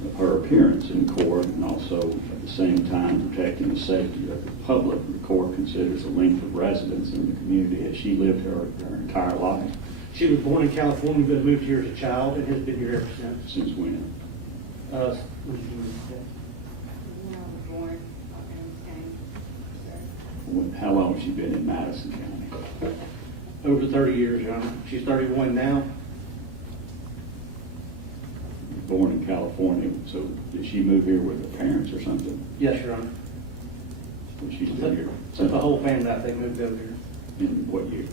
of her appearance in court, and also at the same time protecting the safety of the public, the court considers the length of residence in the community as she lived her entire life. She was born in California, but moved here as a child and has been here ever since. Since when? When I was born, How long has she been in Madison County? Over 30 years, Your Honor. She's 31 now. Born in California, so did she move here with her parents or something? Yes, Your Honor. Or she's been here Since the whole family, I think, moved over here. in what year?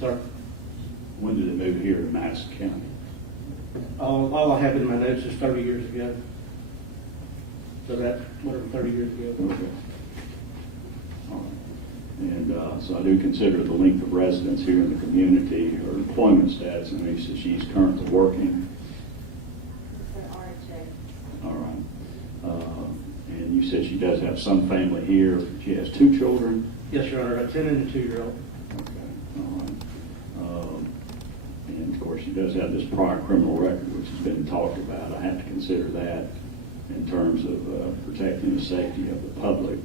Sir, When did they move here to Madison County? all I have in my notes is 30 years ago. So that's whatever, 30 years ago. Okay. All right. And so I do consider the length of residence here in the community, her employment status, and he says she's currently working. All right. And you said she does have some family here. She has 2 children. Yes, Your Honor, a 10 and a 2-year-old. Okay. All right. And of course, she does have this prior criminal record, which has been talked about. I have to consider that in terms of protecting the safety of the public.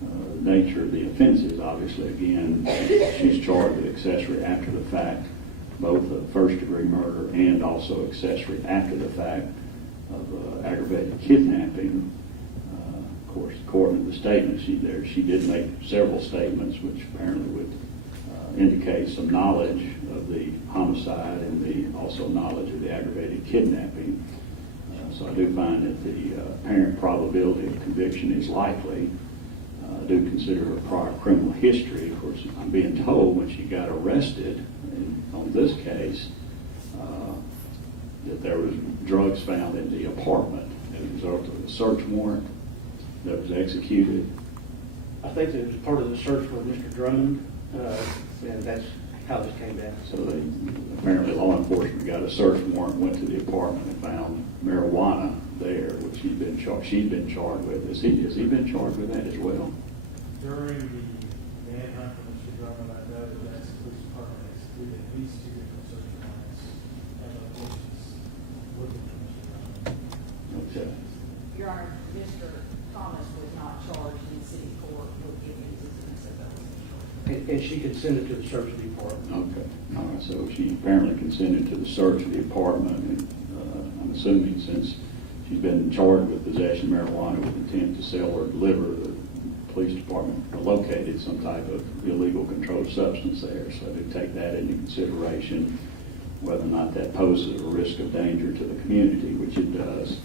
The nature of the offenses, obviously, again, she's charged with accessory after the fact, both of first-degree murder and also accessory after the fact of aggravated kidnapping. Of course, according to the statement she did make several statements which apparently would indicate some knowledge of the homicide and the also knowledge of the aggravated kidnapping. So I do find that the apparent probability of conviction is likely. I do consider her prior criminal history. Of course, I'm being told when she got arrested on this case that there was drugs found in the apartment as a result of a search warrant that was executed. I think that it was part of the search for Mr. Drummond, and that's how this came down. So apparently law enforcement got a search warrant, went to the apartment and found marijuana there, which she'd been charged with. Has he been charged with that as well? During the manhunt for Mr. Drummond, I know that that's the police department executed at least 2 different search warrants and locations looking for Mr. Drummond. Okay. Your Honor, Mr. Thomas was not charged in city court with giving existence of those. And she consented to the search of the apartment. Okay. All right. So she apparently consented to the search of the apartment, and I'm assuming since she's been charged with possession of marijuana with intent to sell or deliver, the police department located some type of illegal controlled substance there. So I do take that into consideration, whether or not that poses a risk of danger to the community, which it does.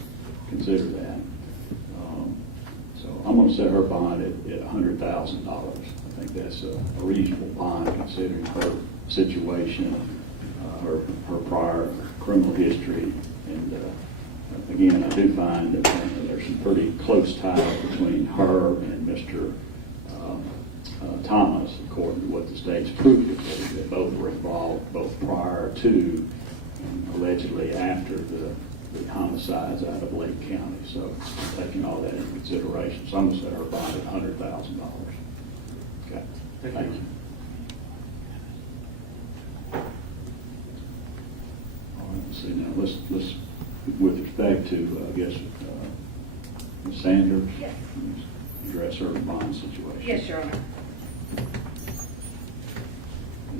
Consider that. So I'm going to set her bond at $100,000. I think that's a reasonable bond considering her situation, her prior criminal history, and again, I do find that there's some pretty close ties between her and Mr. Thomas, according to what the state's proof is, that both were involved, both prior to and allegedly after the homicides out of Lake County. So taking all that into consideration, so I'm going to set her bond at $100,000. Okay. Thank you. All right, let's see now. Let's with respect to, I guess, Ms. Sanders, Yes. address her bond situation. Yes, Your Honor.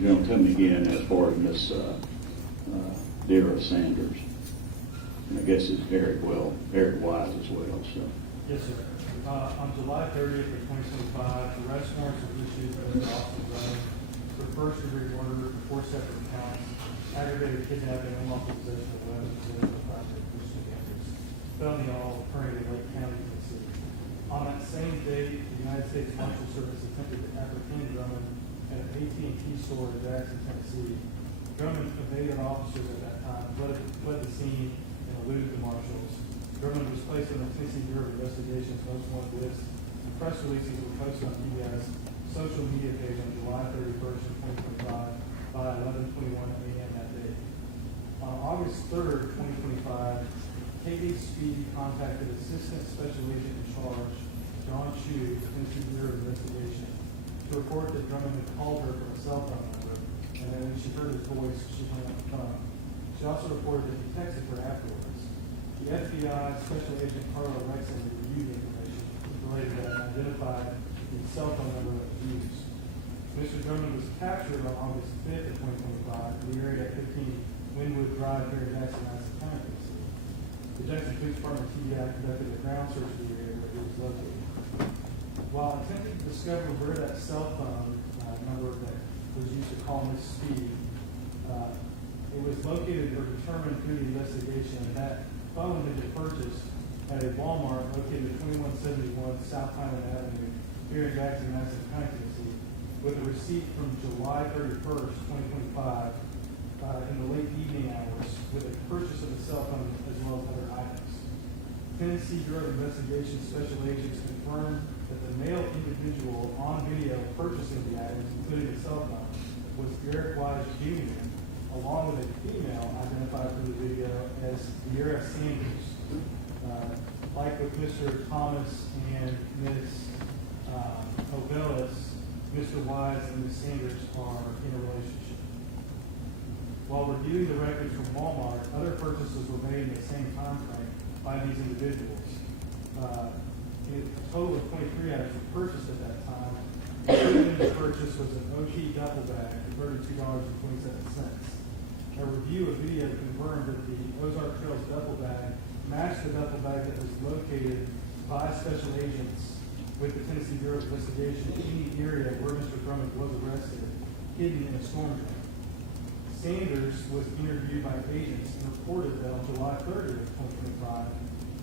General, tell me again as far as Ms. Dera Sanders, and I guess it's very wise as well. So. Yes, sir. On July 30th of 2025, arrest warrants were issued by Austin Drummond for first-degree murder, 4 separate counts, aggravated kidnapping, unlawful possession of weapons, and property, felony all occurring in Lake County, Tennessee. On that same date, the United States Marshal Service attempted to apprehend Drummond at an AT&T store in Jackson, Tennessee. Drummond evaded officers at that time, fled the scene, and eluded the marshals. Drummond was placed on the Tennessee Bureau of Investigation's most wanted list. The press releases were posted on DBS social media page on July 31st of 2025 by 11:21 a.m. that day. On August 3rd, 2025, Katie Speed contacted Assistant Special Agent in Charge, John Chu, Tennessee Bureau of Investigation, to report that Drummond had called her from a cell phone number, and then when she heard his voice, she hung up the phone. She also reported that he texted her afterwards. The FBI Special Agent Carla Rexon reviewed the information related to that and identified the cell phone number that was used. Mr. Drummond was captured on August 5th of 2025 in the area at 15 Wynwood Drive here in Jackson, Madison County. The Jackson Police Department TDI conducted a ground search of the area where he was located. While attempting to discover where that cell phone number that was used to call Miss Speed, it was located or determined through the investigation that that phone had been purchased at a Walmart located at 2171 South Highland Avenue here in Jackson, Madison County, Tennessee, with a receipt from July 31st, 2025, in the late evening hours, with a purchase of the cell phone as well as other items. Tennessee Bureau of Investigation Special Agents confirmed that the male individual on video purchasing the items, including the cell phone, was Derek Wise Jr., along with a female identified through the video as Dera Sanders. Like with Mr. Thomas and Ms. Obellis, Mr. Wise and Ms. Sanders are in a relationship. While reviewing the records from Walmart, other purchases were made in the same time frame by these individuals. A total of 23 items were purchased at that time. Included in the purchase was an OT duffel bag for $32.27. A review of video confirmed that the Ozark Trails duffel bag matched the duffel bag that was located by special agents with the Tennessee Bureau of Investigation in the area where Mr. Drummond was arrested, hidden in a storm drain. Sanders was interviewed by agents and reported that on July 30th, 2025,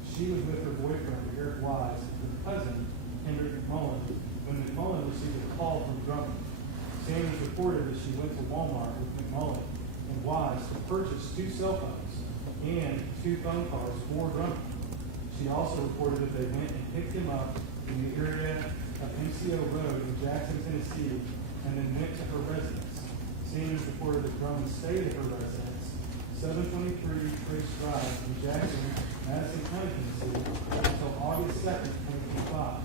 she was with her boyfriend, Eric Wise, and her cousin, Hendrick McMullen, when McMullen received a call from Drummond. Sanders reported that she went to Walmart with McMullen and Wise to purchase 2 cell phones and 2 phone calls for Drummond. She also reported that they went and picked him up in the area of MCO Road in Jackson, Tennessee, and then went to her residence. Sanders reported that Drummond stayed at her residence, 723 Trace Drive in Jackson, Madison County, Tennessee, until August 2nd, 2025.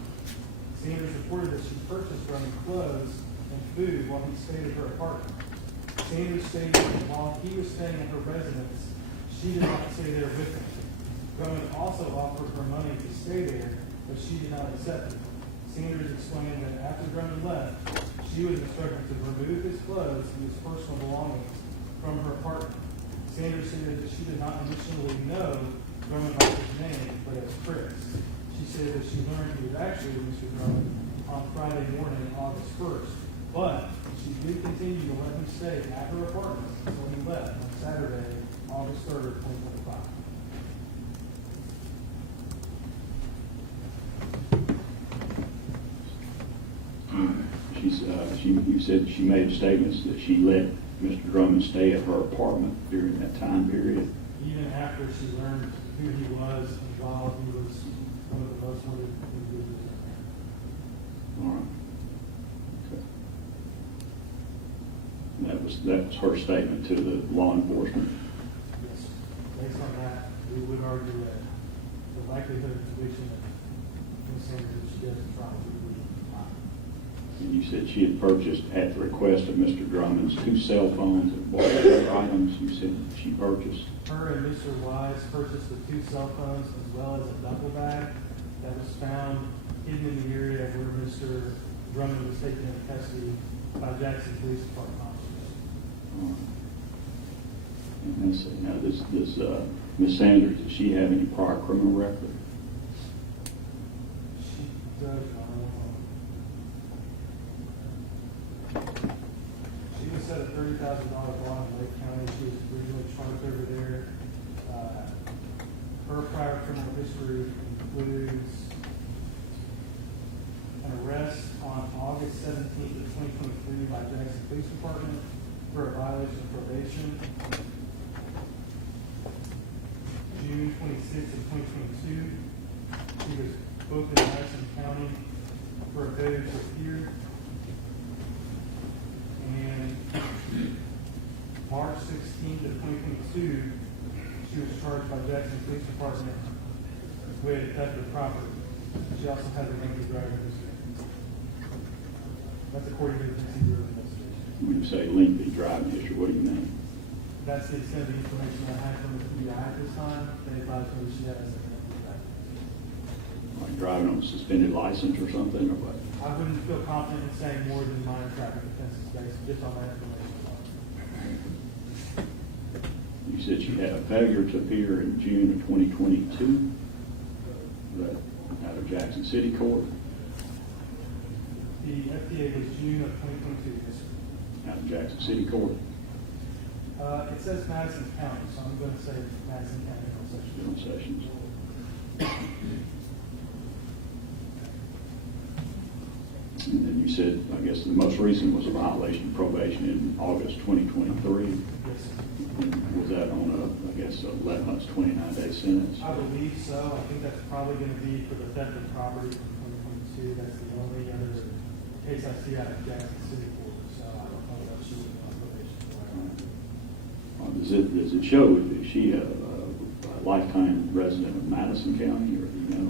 Sanders reported that she purchased Drummond clothes and food while he stayed at her apartment. Sanders stated that while he was staying at her residence, she did not stay there with him. Drummond also offered her money to stay there, but she did not accept it. Sanders explained that after Drummond left, she was instructed to remove his clothes and his personal belongings from her apartment. Sanders said that she did not initially know Drummond by his name, but as Chris. She said that she learned he was actually Mr. Drummond on Friday morning, August 1st, but she did continue to let him stay at her apartment until he left on Saturday, August 3rd, 2025. You said she made statements that she let Mr. Drummond stay at her apartment during that time period. Even after she learned who he was and while he was one of the most wanted individuals in there. All right. Okay. That was her statement to the law enforcement. Yes. Based on that, we would argue that the likelihood of conviction of Ms. Sanders if she doesn't try would be high. And you said she had purchased, at the request of Mr. Drummond's, 2 cell phones and what other items you said she purchased? Her and Mr. Wise purchased the 2 cell phones as well as a duffel bag that was found hidden in the area where Mr. Drummond was taken into custody by Jackson Police Department officers. All right. And let's see, now this Ms. Sanders, does she have any prior criminal record? She does, she was set a $30,000 bond in Lake County. She was originally charged over there. Her prior criminal history includes an arrest on August 17th of 2023 by Jackson Police Department for a violation of probation. June 26th of 2022, she was booked in Madison County for a failure to appear. And March 16th of 2022, she was charged by Jackson Police Department with theft of property. She also has a lengthy driving history. That's according to the Tennessee Bureau of Investigation. When you say lengthy driving history, what do you mean? That's the extent of the information I had from the FBI at this time. They advised me that she has a lengthy driving history. Like driving on a suspended license or something, or what? I wouldn't feel confident in saying more than minor traffic offenses based just on that information alone. You said she had a failure to appear in June of 2022, that out of Jackson City Court, The FDA was June of 2022. Yes, sir. out of Jackson City Court, It says Madison County, so I'm going to say Madison County General Sessions. General Sessions. And then you said, I guess the most recent was a violation of probation in August 2023. Yes, sir. Was that on a, I guess, 11 months, 29-day sentence? I believe so. I think that's probably going to be for the theft of property from 2022. That's the only other case I see out of Jackson City Court, so I don't know what she was on probation for. Does it show, is she a lifetime resident of Madison County, or do you know?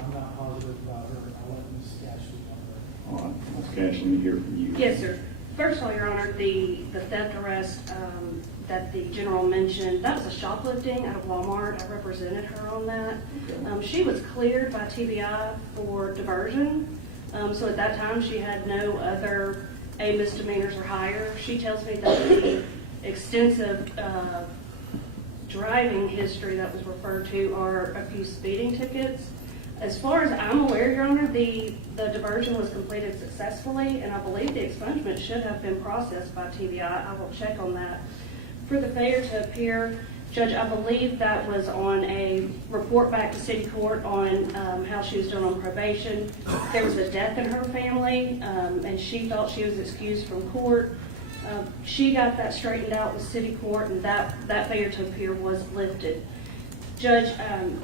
I'm not positive about her. I'll let Ms. Cash speak on her. All right, Ms. Cash, let me hear from you. Yes, sir. First of all, Your Honor, the theft arrest that the general mentioned, that was a shoplifting out of Walmart. I represented her on that. She was cleared by TBI for diversion. So at that time, she had no other misdemeanors or higher. She tells me that the extensive driving history that was referred to are a few speeding tickets. As far as I'm aware, Your Honor, the diversion was completed successfully, and I believe the expungement should have been processed by TBI. I will check on that. For the failure to appear, Judge, I believe that was on a report back to City Court on how she was doing on probation. There was a death in her family, and she thought she was excused from court. She got that straightened out with City Court, and that failure to appear was lifted. Judge,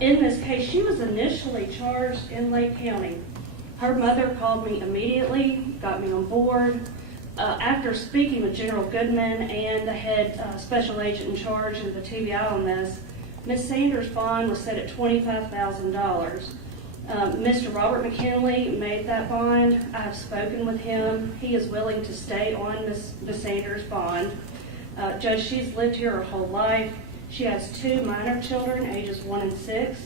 in this case, she was initially charged in Lake County. Her mother called me immediately, got me on board. After speaking with General Goodman and the head special agent in charge of the TBI on this, Ms. Sanders' bond was set at $25,000. Mr. Robert McKinley made that bond. I have spoken with him. He is willing to stay on Ms. Sanders' bond. Judge, she's lived here her whole life. She has 2 minor children, ages 1 and 6.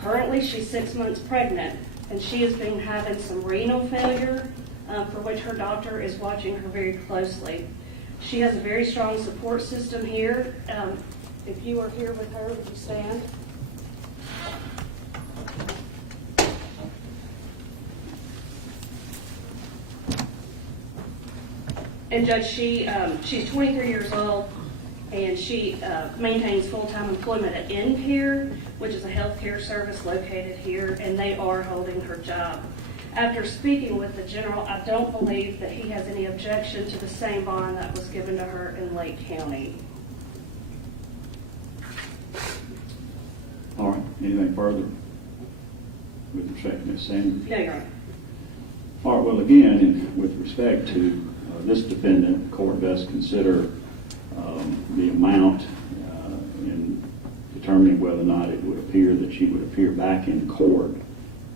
Currently, she's 6 months pregnant, and she has been having some renal failure, for which her doctor is watching her very closely. She has a very strong support system here. If you are here with her, would you stand? And Judge, she's 23 years old, and she maintains full-time employment at InCare, which is a healthcare service located here, and they are holding her job. After speaking with the general, I don't believe that he has any objection to the same bond that was given to her in Lake County. All right, anything further with respect to Ms. Sanders? No, Your Honor. All right, well, again, with respect to this defendant, the court does consider the amount in determining whether or not it would appear that she would appear back in court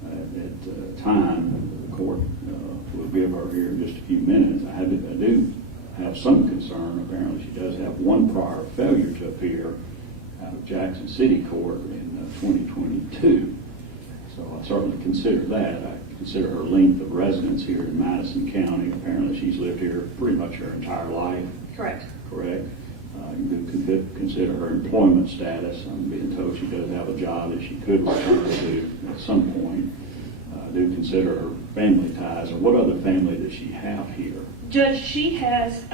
at the time. The court will give her here in just a few minutes. I do have some concern. Apparently, she does have one prior failure to appear out of Jackson City Court in 2022. So I certainly consider that. I consider her length of residence here in Madison County. Apparently, she's lived here pretty much her entire life. Correct. Correct. You do consider her employment status. I'm being told she does have a job that she could return to at some point. I do consider her family ties. Or what other family does she have here? Judge, she has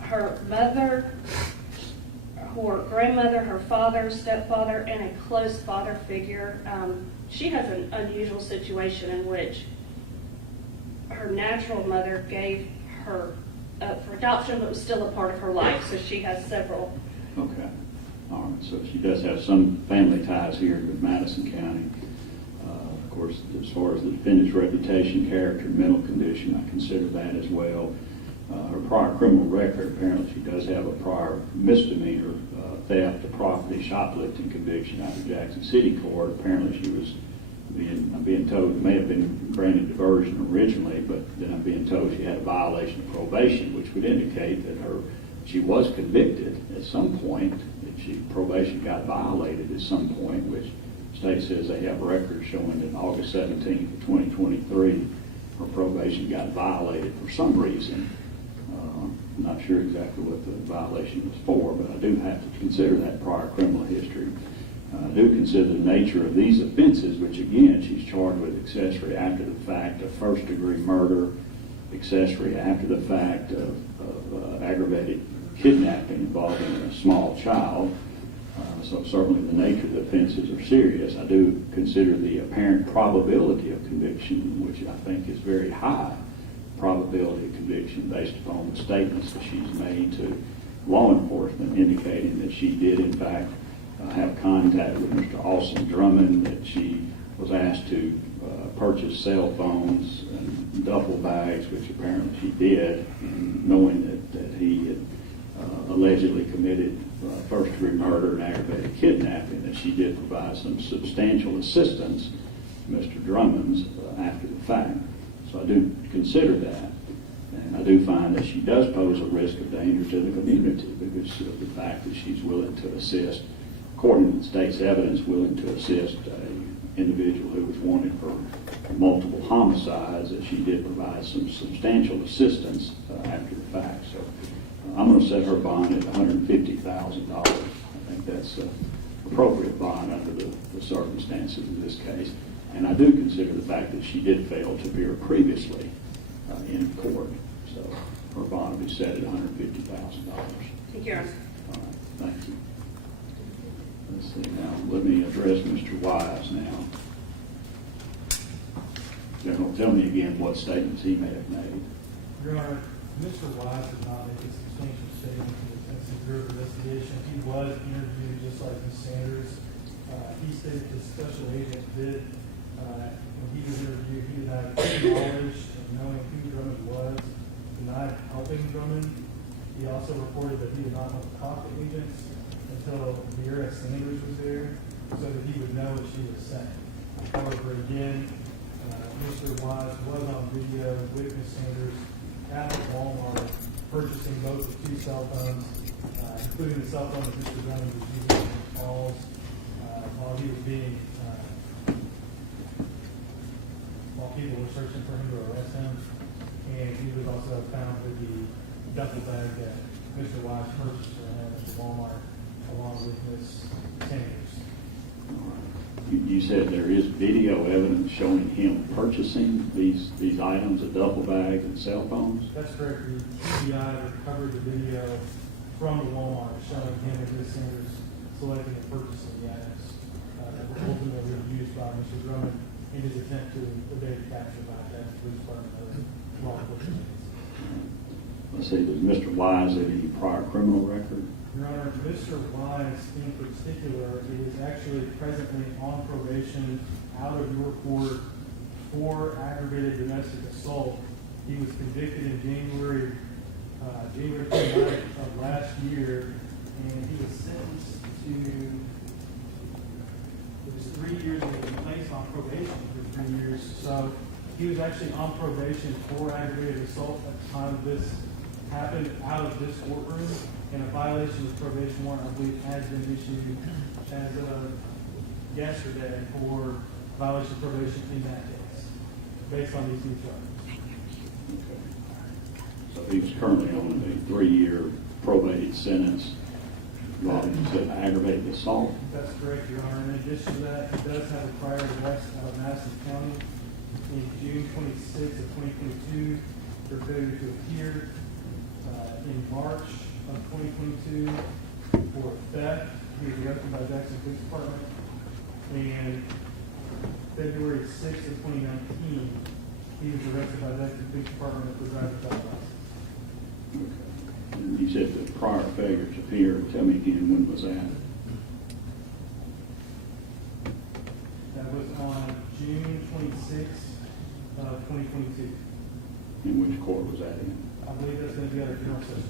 her mother, her grandmother, her father, stepfather, and a close father figure. She has an unusual situation in which her natural mother gave her up for adoption, but was still a part of her life, so she has several. Okay. All right. So she does have some family ties here to Madison County. Of course, as far as the defendant's reputation, character, mental condition, I consider that as well. her prior criminal record. Apparently, she does have a prior misdemeanor theft of property, shoplifting conviction out of Jackson City Court. Apparently, she was I'm being told, may have been granted diversion originally, but then I'm being told she had a violation of probation, which would indicate that she was convicted at some point, that probation got violated at some point, which the state says they have records showing that August 17th of 2023, her probation got violated for some reason. I'm not sure exactly what the violation was for, but I do have to consider that prior criminal history. I do consider the nature of these offenses, which again, she's charged with accessory after the fact of first-degree murder, accessory after the fact of aggravated kidnapping involving a small child. So certainly the nature of the offenses are serious. I do consider the apparent probability of conviction, which I think is very high probability of conviction based upon the statements that she's made to law enforcement indicating that she did in fact have contact with Mr. Austin Drummond, that she was asked to purchase cell phones and duffel bags, which apparently she did, and knowing that he had allegedly committed first-degree murder and aggravated kidnapping, that she did provide some substantial assistance to Mr. Drummond's after the fact. So I do consider that, and I do find that she does pose a risk of danger to the community because of the fact that she's willing to assist, according to the state's evidence, willing to assist an individual who was wanted for multiple homicides, that she did provide some substantial assistance after the fact. So I'm going to set her bond at $150,000. I think that's an appropriate bond under the circumstances of this case. And I do consider the fact that she did fail to appear previously in court. So her bond will be set at $150,000. Thank you, Your Honor. All right, thank you. Let's see now. Let me address Mr. Wise now. General, tell me again what statements he may have made. Your Honor, Mr. Wise did not make a substantial statement to the Tennessee Bureau of Investigation. He was interviewed just like Ms. Sanders. He stated the special agent did, when he was interviewed, he did not have any knowledge of knowing who Drummond was, denied helping Drummond. He also reported that he did not want to talk to agents until Dera Sanders was there so that he would know what she was saying. However, again, Mr. Wise was on video with Ms. Sanders at Walmart purchasing both the two cell phones, including the cell phone that Mr. Drummond was using for calls while he was being, while people were searching for him to arrest him. And he was also found with the duffel bag that Mr. Wise purchased for him at Walmart along with Ms. Sanders. You said there is video evidence showing him purchasing these items, a duffel bag and cell phones? That's correct. The TBI recovered the video from the Walmart showing him and Ms. Sanders selecting and purchasing the items that were ultimately used by Mr. Drummond in his attempt to evade capture by that police department or law enforcement. Let's see, does Mr. Wise have any prior criminal record? Your Honor, Mr. Wise in particular is actually presently on probation out of your court for aggravated domestic assault. He was convicted in January 29th of last year, and he was sentenced to, it was 3 years, and he was placed on probation for 3 years. So he was actually on probation for aggravated assault at the time this happened out of this courtroom, and a violation of probation warrant, I believe, has been issued as of yesterday for violation of probation in that case, based on these new charges. Okay. So he's currently on a 3-year probated sentence involving aggravated assault. That's correct, Your Honor. In addition to that, he does have a prior arrest out of Madison County in June 26th of 2022 for failure to appear. In March of 2022 for theft. He was arrested by Jackson Police Department. And February 6th of 2019, he was arrested by Jackson Police Department for driving without a license. Okay. And you said the prior failure to appear. Tell me again, when was that? That was on June 26th of 2022. In which court was that in? I believe that's gonna be at a general session.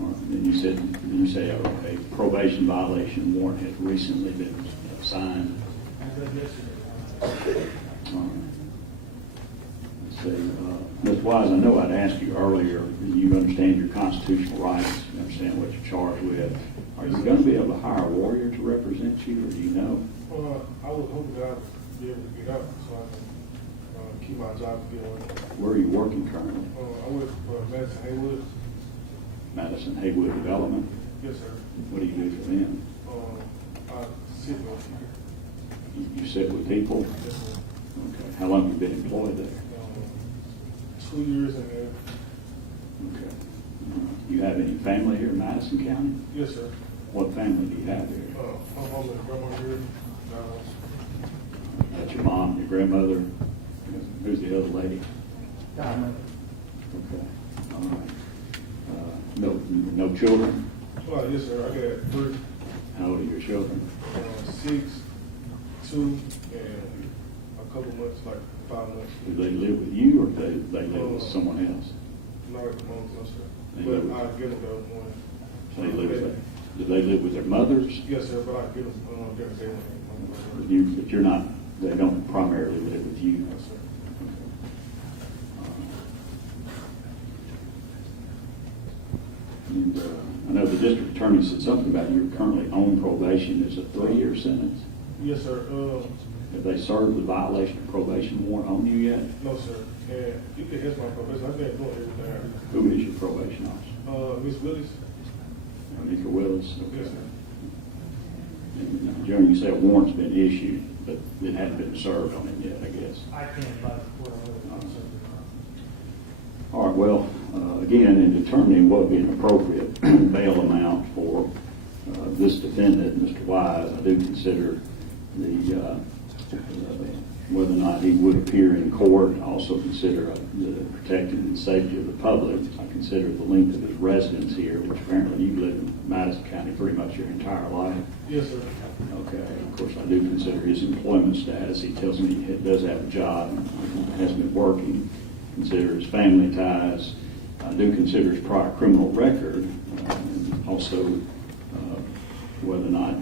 All right, then you say a probation violation warrant has recently been signed. As of yesterday. All right. Let's see, Ms. Wise, I know I'd asked you earlier, you understand your constitutional rights, you understand what you're charged with. Are you going to be able to hire a warrior to represent you, or do you know? I would hope that I would be able to get out so I can keep my job and get on. Where are you working currently? I work for Madison Haywood. Madison Haywood Development? Yes, sir. What do you do for them? I sit with people. You sit with people? Yes, sir. Okay. How long have you been employed there? 2 years in there. Okay. You have any family here in Madison County? Yes, sir. What family do you have here? My mom and grandma here. That's your mom, your grandmother? Who's the other lady? Diamond. Okay. All right. No children? Yes, sir. I got 3, How old are your children? 6, 2, and a couple months, like 5 months. Do they live with you, or do they live with someone else? Not at the moment, no, sir. They But live with- I get them though one. Do they live with their mothers? Yes, sir. But I get them during the day when But you're not, they don't primarily live with you? Yes, sir. And I know the district attorney said something about you're currently on probation. Is it a 3-year sentence? Yes, sir. Have they served the violation of probation warrant on you yet? No, sir. And you can ask my probation. I've been doing everything. Who is your probation officer? Miss Willis? Mr. Willis? Okay. Yes, sir. And, Jeremy, you say a warrant's been issued, but it hadn't been served on it yet, I guess. I can't advise the court on whether it's subject or not. All right, well, again, in determining what would be an appropriate bail amount for this defendant, Mr. Wise, I do consider the whether or not he would appear in court. I also consider the protecting the safety of the public. I consider the length of his residence here, which apparently you live in Madison County pretty much your entire life. Yes, sir. Okay, of course, I do consider his employment status. He tells me he does have a job, and has been working. Consider his family ties. I do consider his prior criminal record, and also whether or not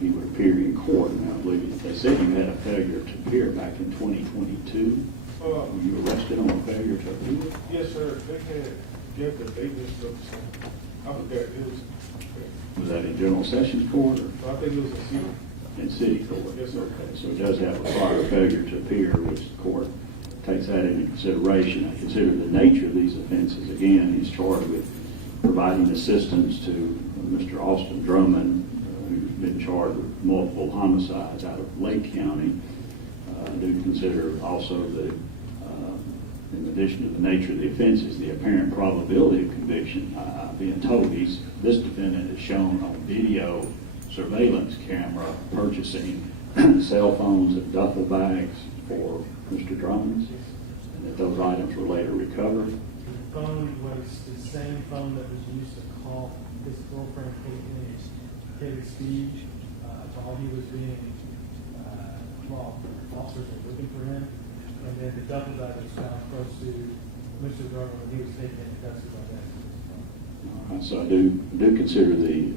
he would appear in court. And I believe they said you had a failure to appear back in 2022. Were you arrested on a failure to appear? Yes, sir. They had get the date and stuff. So I forgot. It was. Was that in General Sessions Court or I think it was a city. in City Court? Yes, sir. Okay, so it does have a prior failure to appear, which the court takes that into consideration. I consider the nature of these offenses. Again, he's charged with providing assistance to Mr. Austin Drummond, who's been charged with multiple homicides out of Lake County. I do consider also in addition to the nature of the offenses, the apparent probability of conviction. Being told this defendant is shown on video surveillance camera purchasing cell phones and duffel bags for Mr. Drummond, and that those items were later recovered. The phone was the same phone that was used to call his girlfriend Katie Speed while he was being, while officers were looking for him. And then the duffel bag was found close to Mr. Drummond when he was taken into custody by that. So I do consider the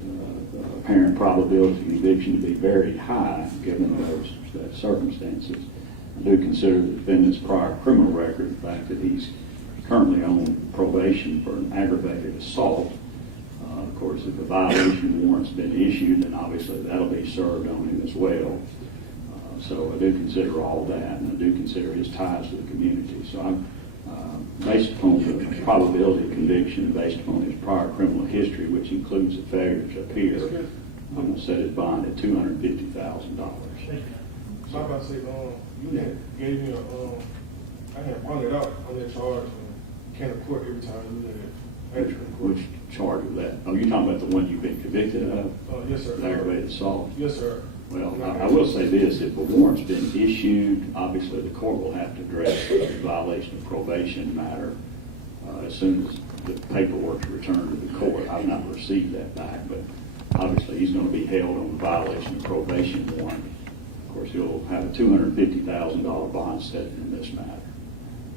apparent probability of conviction to be very high given those circumstances. I do consider the defendant's prior criminal record, the fact that he's currently on probation for an aggravated assault. Of course, if a violation warrant's been issued, then obviously that'll be served on him as well. So I do consider all that, and I do consider his ties to the community. So I'm based upon the probability of conviction and based upon his prior criminal history, which includes the failure to appear, I'm going to set his bond at $250,000. Thank you. So I'm about to say, you had gave me I had brought it out on that charge and came to court every time you had Which charge of that? Oh, you're talking about the one you've been convicted of? Yes, sir. The aggravated assault? Yes, sir. Well, I will say this, if a warrant's been issued, obviously the court will have to address the violation of probation matter as soon as the paperwork's returned to the court. I've not received that back, but obviously, he's going to be held on the violation of probation warrant. Of course, he'll have a $250,000 bond set in this matter.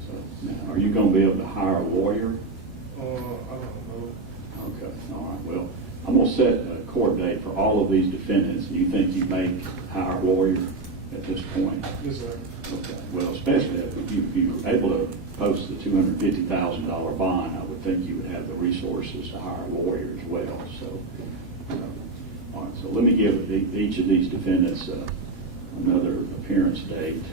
So, now, are you going to be able to hire a lawyer? I don't know. Okay, all right. Well, I'm going to set a court date for all of these defendants, and you think you may hire a lawyer at this point? Yes, sir. Okay, well, especially if you were able to post the $250,000 bond, I would think you would have the resources to hire a lawyer as well, so. All right, so let me give each of these defendants another appearance date.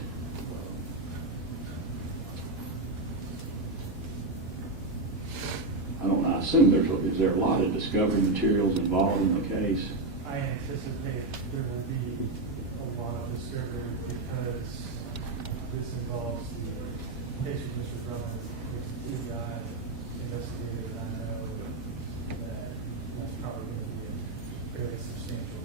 I don't know, I assume is there a lot of discovery materials involved in the case? I anticipate there will be a lot of discovery because this involves the case of Mr. Drummond, which is the guy investigator, and I know that that's probably going to be a fairly substantial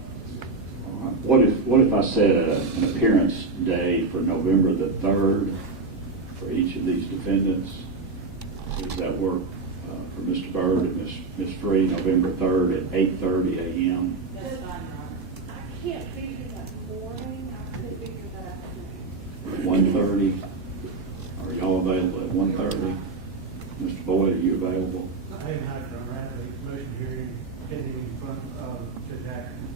amount of All right. What if I set an appearance day for November the 3rd for each of these defendants? Does that work for Mr. Byrd and Ms. Free, November 3rd at 8:30 a.m.? That's fine, Your Honor. I can't be here that morning, I could be here that afternoon. 1:30? Are y'all available at 1:30? Mr. Boyd, are you available? I am not going to have a motion hearing pending in front of Judge Atkins,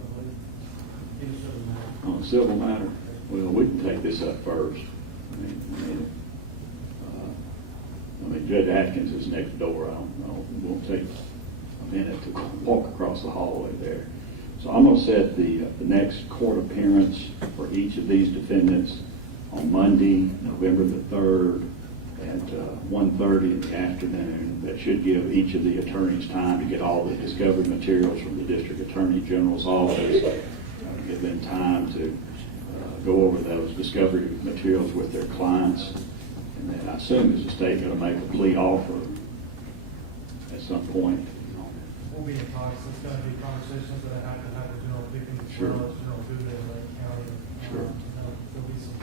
I believe, in civil matter. On a civil matter? Well, we can take this up first. I mean, Judge Atkins is next door. I don't know. It won't take a minute to walk across the hallway there. So I'm going to set the next court appearance for each of these defendants on Monday, November the 3rd at 1:30 in the afternoon. That should give each of the attorneys time to get all the discovery materials from the District Attorney General's office, give them time to go over those discovery materials with their clients. And then I assume is the state going to make a plea offer at some point? We'll be in talks. It's going to be conversations that I have to have with General Pickens, as Sure. well as General Duda in Lake County. Sure. There'll be some.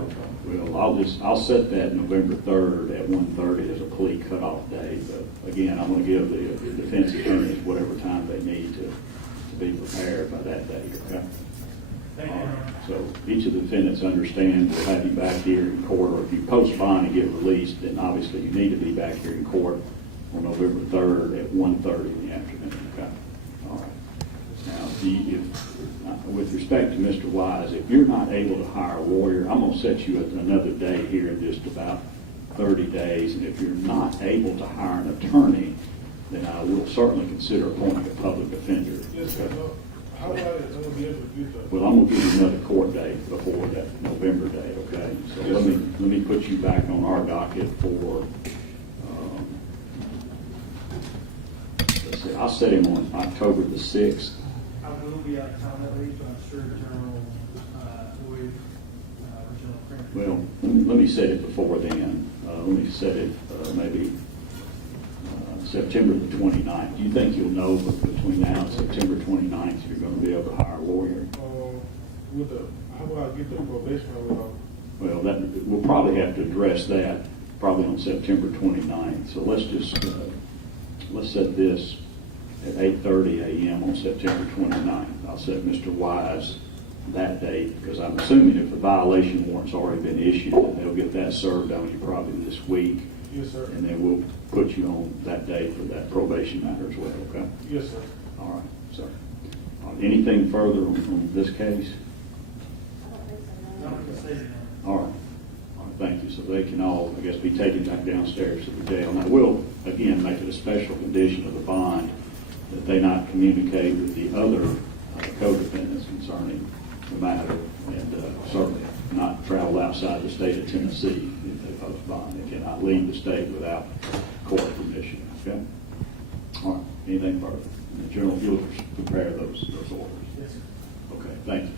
Okay. Well, I'll set that November 3rd at 1:30 as a plea cutoff day. But again, I'm going to give the defense attorneys whatever time they need to be prepared by that day. Okay. Thank you, All Your right. Honor. So each of the defendants understand we'll have you back here in court, or if you post bond and get released, then obviously you need to be back here in court on November 3rd at 1:30 in the afternoon. Okay. All right. Now, with respect to Mr. Wise, if you're not able to hire a lawyer, I'm going to set you another day here in just about 30 days. And if you're not able to hire an attorney, then I will certainly consider appointing a public defender. Yes, sir. How would I be able to do that? Well, I'm going to give you another court date before that November date, okay? So Yes, let me put you back on our docket for, let's see, I'll set him on October the 6th. I will be out of town that week, but I'm sure General Boyd, or General Cranford. Well, let me set it before then. Let me set it maybe September the 29th. Do you think you'll know between now and September 29th you're going to be able to hire a lawyer? How do I get the probation without? Well, we'll probably have to address that probably on September 29th. So let's just, let's set this at 8:30 a.m. on September 29th. I'll set Mr. Wise that date because I'm assuming if the violation warrant's already been issued, then they'll get that served on you probably this week. Yes, sir. And then we'll put you on that date for that probation matter as well, okay? Yes, sir. All right, sir. Anything further on this case? No, I can say, All right. All right, thank you. So they can all, I guess, be taken back downstairs to the jail. Now, we'll, again, make it a special condition of the bond that they not communicate with the other co-defendants concerning the matter, and certainly not travel outside the state of Tennessee if they post bond. They cannot leave the state without court permission, okay? All right, anything further? And General, you'll prepare those orders. yes, sir. Okay, thank you.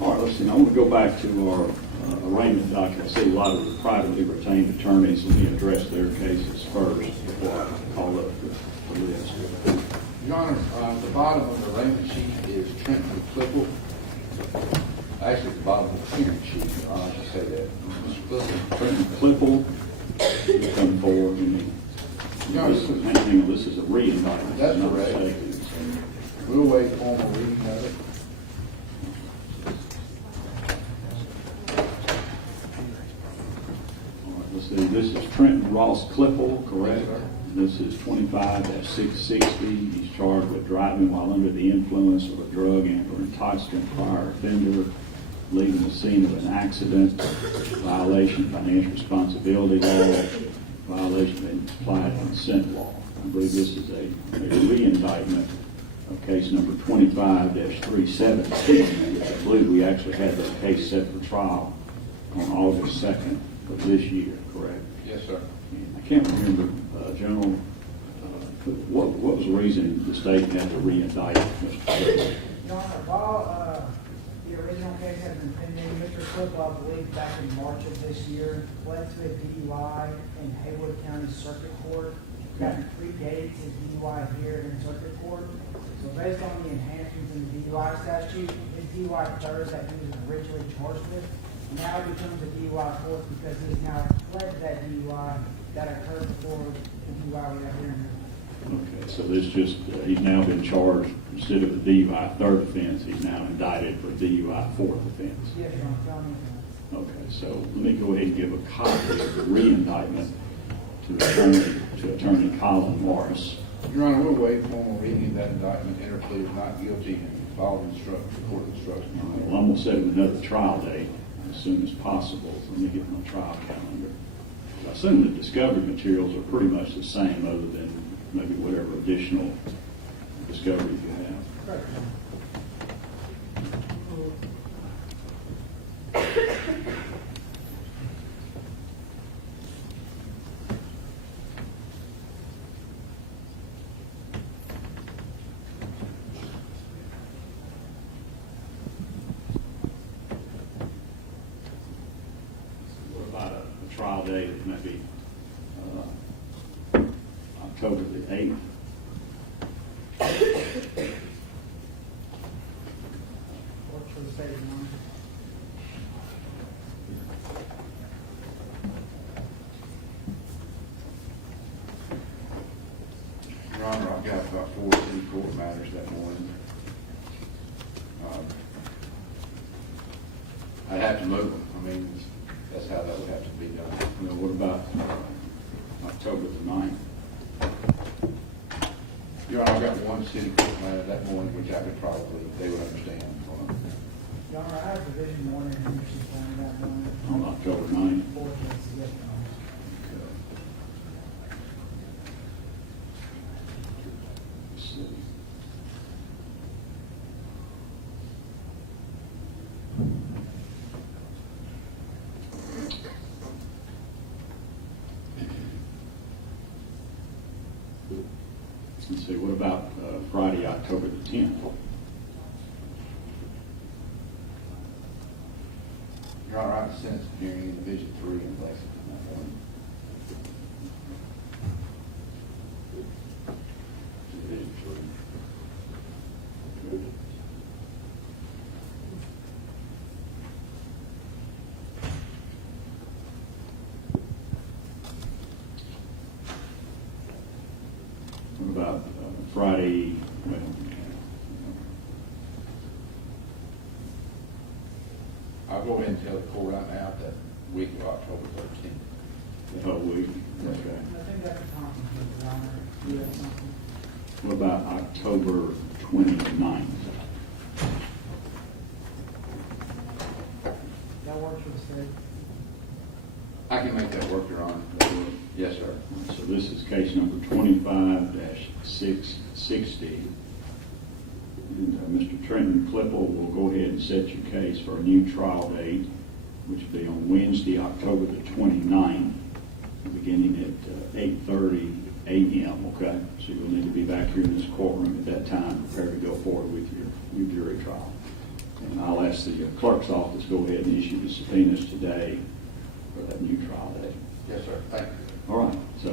All right, let's see. Now want to go back to our arraignment document. I see a lot of the privately retained attorneys. Let me address their cases first before I call up the list. Your Honor, the bottom of the arraignment sheet is Trenton Clipple. Actually, the bottom of the clearance sheet, Your Honor, I should say that. Mr. Clipple. Trenton Clipple, you come forward. Your Honor, Hang on, this is a re-indictment. That's not correct. mistaken. We'll wait formal reading of it. All right, let's see, this is Trenton Ross Clipple, correct? Yes, sir. This is 25-660. He's charged with driving while under the influence of a drug and or intoxicant prior offender, leaving the scene of an accident, violation of financial responsibility law, violation of implied consent law. I believe this is a re-indictment of case number 25-317, which I believe we actually had that case set for trial on August 2nd of this year, correct? Yes, sir. I can't remember, General, what was the reason the state had to re-indict Mr. Clipple? Your Honor, while the original case has been pending, Mr. Clipple, I believe back in March of this year, pled to a DUI in Haywood County Circuit Court. That predates his DUI here in Circuit Court. So based on the enhancements in the DUI statute, his DUI third that he was originally charged with now becomes a DUI fourth because he's now pled to that DUI that occurred before the DUI we have here. Okay, so this just, he's now been charged, instead of a DUI third offense, he's now indicted for a DUI fourth offense. Yes, Your Honor, felony offense. Okay, so let me go ahead and give a copy of the re-indictment to Attorney Colin Morris. Your Honor, we'll wait formal reading of that indictment, enter plea of not guilty, and follow court instructions. Well, I'm going to set him another trial date as soon as possible. Let me get my trial calendar. I assume the discovery materials are pretty much the same other than maybe whatever additional discoveries you have. Correct. What about a trial date, maybe October the 8th? Works for the state of mind. Your Honor, I've got about 4 city court matters that morning. I'd have to move them. I mean, that's how that would have to be done. You know, what about October the 9th? Your Honor, I've got 1 city court matter that morning, which I could probably, they would understand. Your Honor, I have division one in Henderson County that morning. On October 9th? Four cases, yes, Your Honor. Let's see. Let's see, what about Friday, October the 10th? Your Honor, I have a sentencing hearing in Division 3 in Lexington that morning. Division 3. Good. What about Friday? Well, I'll go ahead and tell the court right now that week of October 13th. the whole week? Okay. I think that's a conflict, Your Honor. You have something? What about October 29th? That works for the state. I can make that work, Your Honor. Yes, sir. So this is case number 25-660. And Mr. Trenton Clipple will go ahead and set your case for a new trial date, which will be on Wednesday, October the 29th, beginning at 8:30 a.m., okay? So you'll need to be back here in this courtroom at that time, prepared to go forward with your jury trial. And I'll ask the clerk's office to go ahead and issue the subpoenas today for that new trial date. Yes, sir. Thank you. All right, so,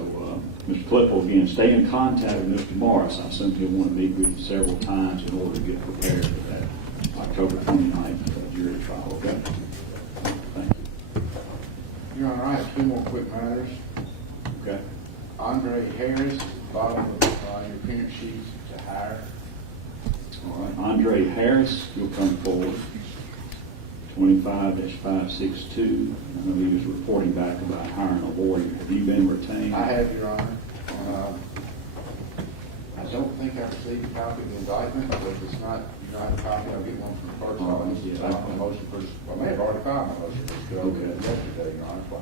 Mr. Clipple, again, stay in contact with Mr. Morris. I assume he'll want to meet with you several times in order to get prepared for that October 29th jury trial, okay? Thank you. Your Honor, I have two more quick matters. Okay. Andre Harris, bottom of your appearance sheet to hire. All right, Andre Harris, you'll come forward. 25-562. I know he was reporting back about hiring a lawyer. Have you been retained? I have, Your Honor. I don't think I received a copy of the indictment, but if it's not, you don't have a copy, I'll get one from the clerk's office. Yeah. I motion for, I may have already filed my motion for this, Okay. yesterday, Your Honor. All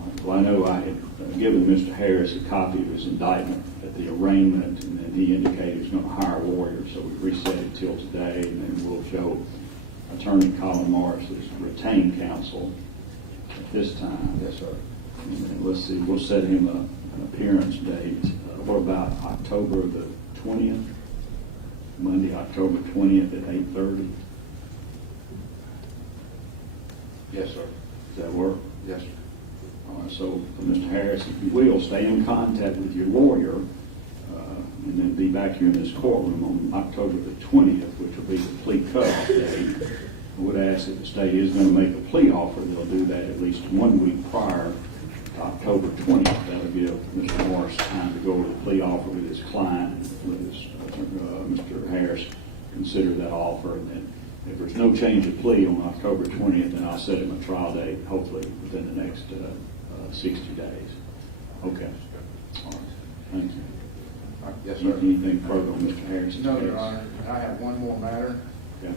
right. Well, I know I had given Mr. Harris a copy of his indictment at the arraignment, and then he indicated he was going to hire a lawyer, so we reset it till today, and then we'll show Attorney Colin Morris as retained counsel at this time. Yes, sir. And then let's see, we'll set him an appearance date. What about October the 20th? Monday, October 20th at 8:30? Yes, sir. Does that work? Yes, sir. All right, so Mr. Harris, if you will, stay in contact with your lawyer, and then be back here in this courtroom on October the 20th, which will be the plea cutoff date. I would ask that the state is going to make a plea offer. They'll do that at least 1 week prior to October 20th. That'll give Mr. Morris time to go over the plea offer with his client, with his, Mr. Harris, consider that offer, and then if there's no change of plea on October 20th, then I'll set him a trial date, hopefully within the next 60 days. Okay. All right. Thank you. Yes, sir. Anything further on Mr. Harris? No, Your Honor. I have one more matter. Okay.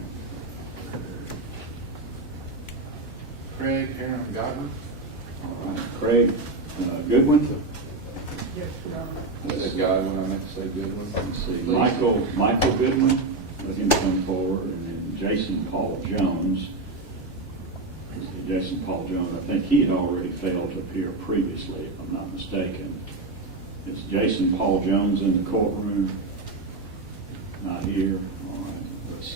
Craig Aaron Godwin. All right. Craig Goodwin. Yes, Your Honor. I said Godwin, I meant to say Goodwin. Let's see. Michael Goodwin. Let him come forward. And then Jason Paul Jones. Let's see, Jason Paul Jones. I think he had already failed to appear previously, if I'm not mistaken. Is Jason Paul Jones in the courtroom? Not here. All right.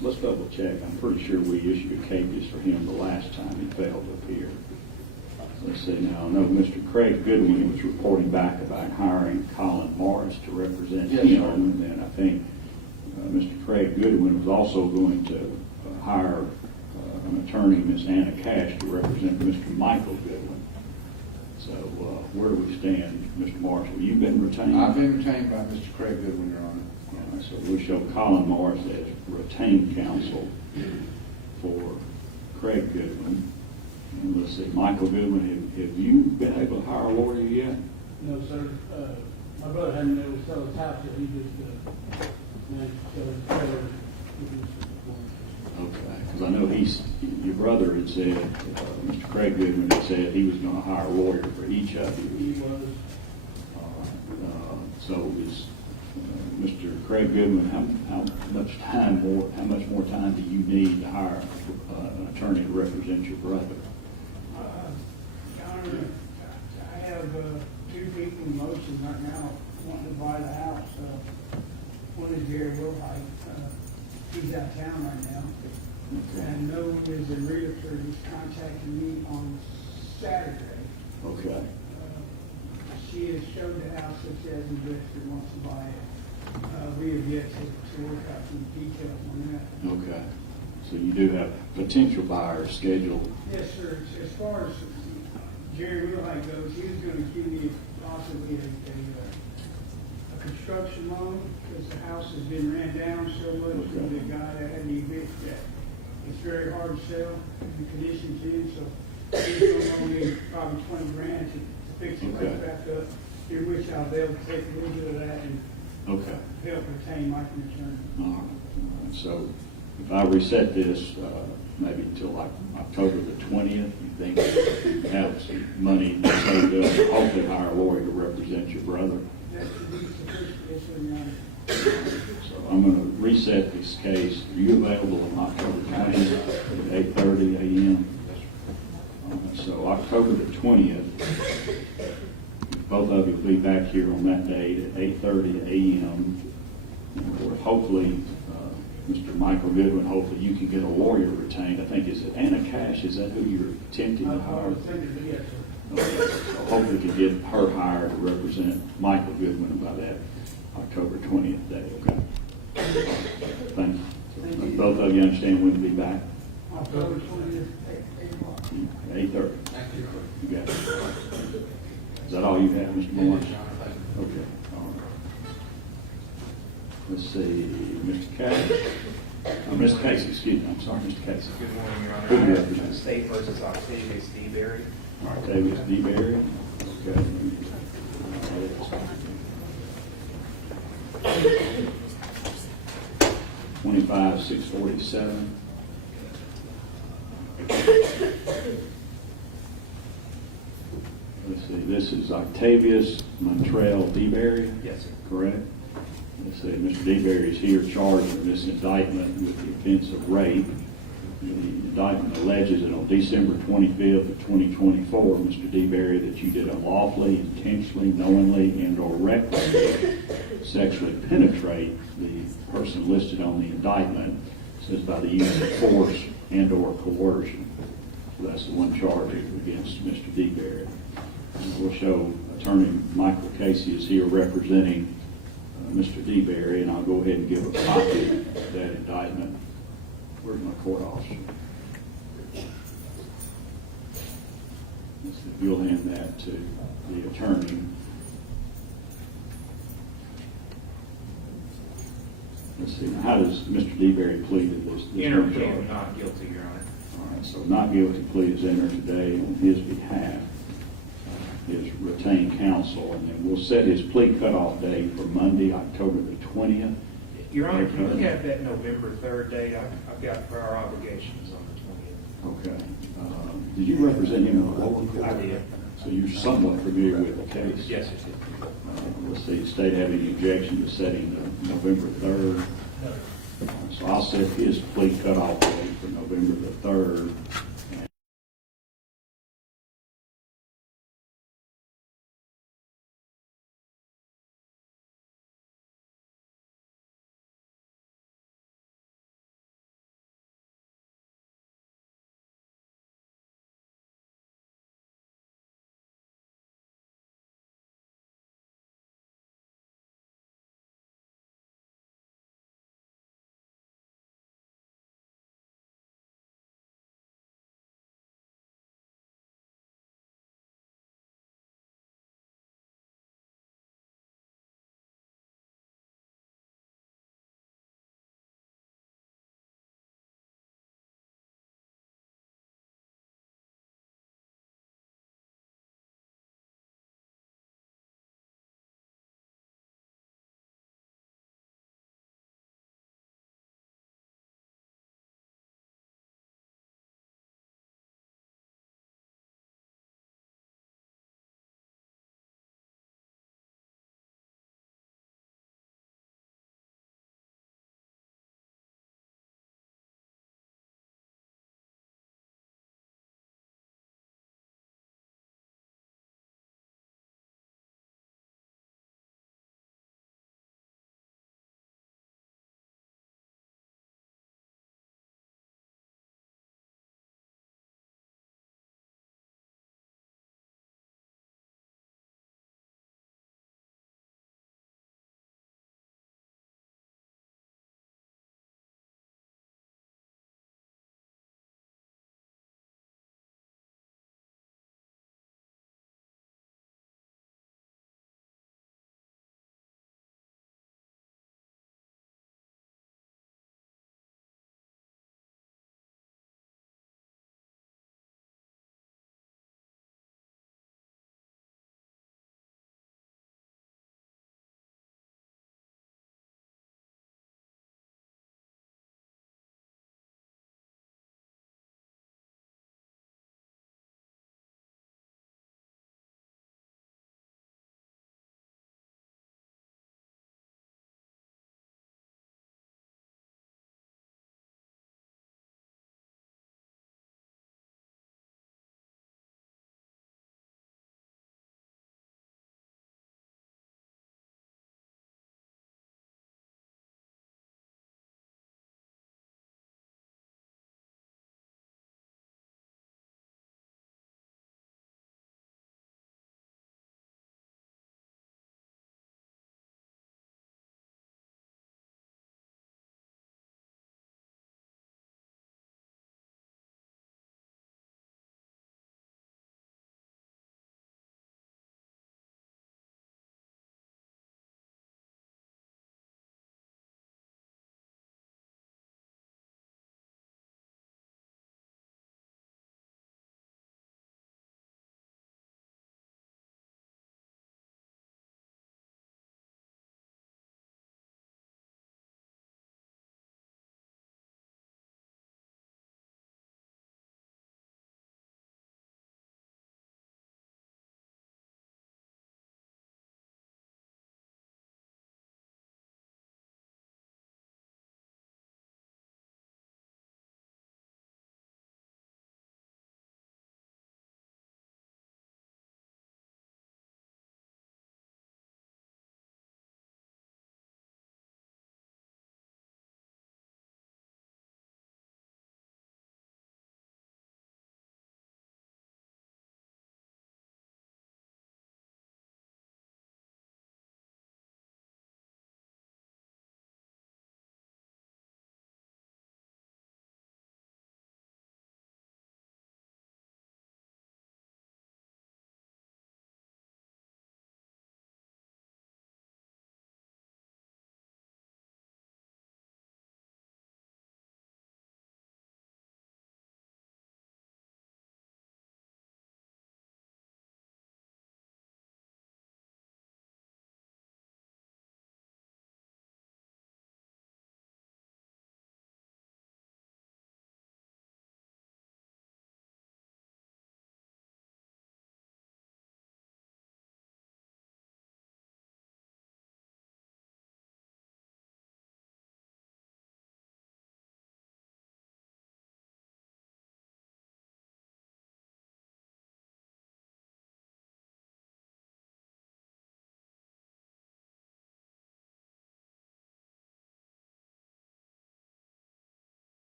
Let's double check. I'm pretty sure we issued a capious for him the last time he failed to appear. Let's see now. I know Mr. Craig Goodwin was reporting back about hiring Colin Morris to represent Yes, him. sir. And then I think Mr. Craig Goodwin was also going to hire an attorney, Ms. Anna Cash, to represent Mr. Michael Goodwin. So where do we stand, Mr. Marshall? You've been retained? I've been retained by Mr. Craig Goodwin, Your Honor. All right, so we'll show Colin Morris as retained counsel for Craig Goodwin. And let's see, Michael Goodwin, have you been able to hire a lawyer yet? No, sir. My brother hadn't been able to sell his house yet. He just managed to sell his trailer. Okay, because I know your brother had said, Mr. Craig Goodwin had said he was going to hire a lawyer for each of you. He was. All right. So is Mr. Craig Goodwin, how much more time do you need to hire an attorney to represent your brother? Your Honor, I have two people in motion right now wanting to buy the house. One is Jerry Wilhite. He's out of town right now. Okay. And no one is a realtor. He's contacted me on Saturday. Okay. She has showed the house that she has invested, wants to buy it. We have yet to work out some details on that. Okay. So you do have potential buyers scheduled? Yes, sir. As far as Jerry Wilhite goes, he was going to give me possibly a construction loan because the house has been ran down so much from the guy that had the evict that it's very hard to sell the conditions in. So he's going to loan me probably $20,000 to fix the place back up. In which I'll be able to take a little bit of that and help retain my concern. All right. So if I reset this, maybe until like October the 20th, you think you have some money saved up to hopefully hire a lawyer to represent your brother? That should be sufficient, yes, sir, Your Honor. So I'm going to reset this case. Are you available on October 20th at 8:30 a.m.? So October the 20th, both of you will be back here on that date at 8:30 a.m. Hopefully, Mr. Michael Goodwin, hopefully you can get a lawyer retained. I think, is it Anna Cash, is that who you're attempting to hire? Yes, sir. Okay. So hopefully we can get her hired to represent Michael Goodwin by that October 20th day, okay? Thank you. Both of you understand when to be back? October 20th, 8 o'clock. 8:30. You got it. Is that all you have, Mr. Moore? Okay, all right. Let's see, Mr. Casey. Mr. Casey, excuse me, I'm sorry, Mr. Casey. Good morning, Your Honor. Who do you represent? State versus Octavius DeBerry. Octavius DeBerry. Okay. 25-647. Let's see, this is Octavius Montrell DeBerry. Yes, sir. Correct? Let's see, Mr. DeBerry is here charged with this indictment with the offense of rape. The indictment alleges that on December 25th of 2024, Mr. DeBerry, that you did unlawfully, intentionally, knowingly, and/or recklessly sexually penetrate the person listed on the indictment, says by the use of force and/or coercion. So that's the one charge against Mr. DeBerry. And we'll show Attorney Michael Casey is here representing Mr. DeBerry, and I'll go ahead and give a copy of that indictment. Where's my court officer? You'll hand that to the attorney. Let's see, now how does Mr. DeBerry plead to this? Enter plea of not guilty, Your Honor. All right, so not guilty plea is entered today on his behalf. His retained counsel, and then we'll set his plea cutoff date for Monday, October the 20th. Your Honor, can we have that November 3rd date? I've got prior obligations on the 20th. Okay. Did you represent him in the lower court? I did. So you're somewhat familiar with the case? Yes, sir. Let's see, the state have any objection to setting the November 3rd? So I'll set his plea cutoff date for November the 3rd.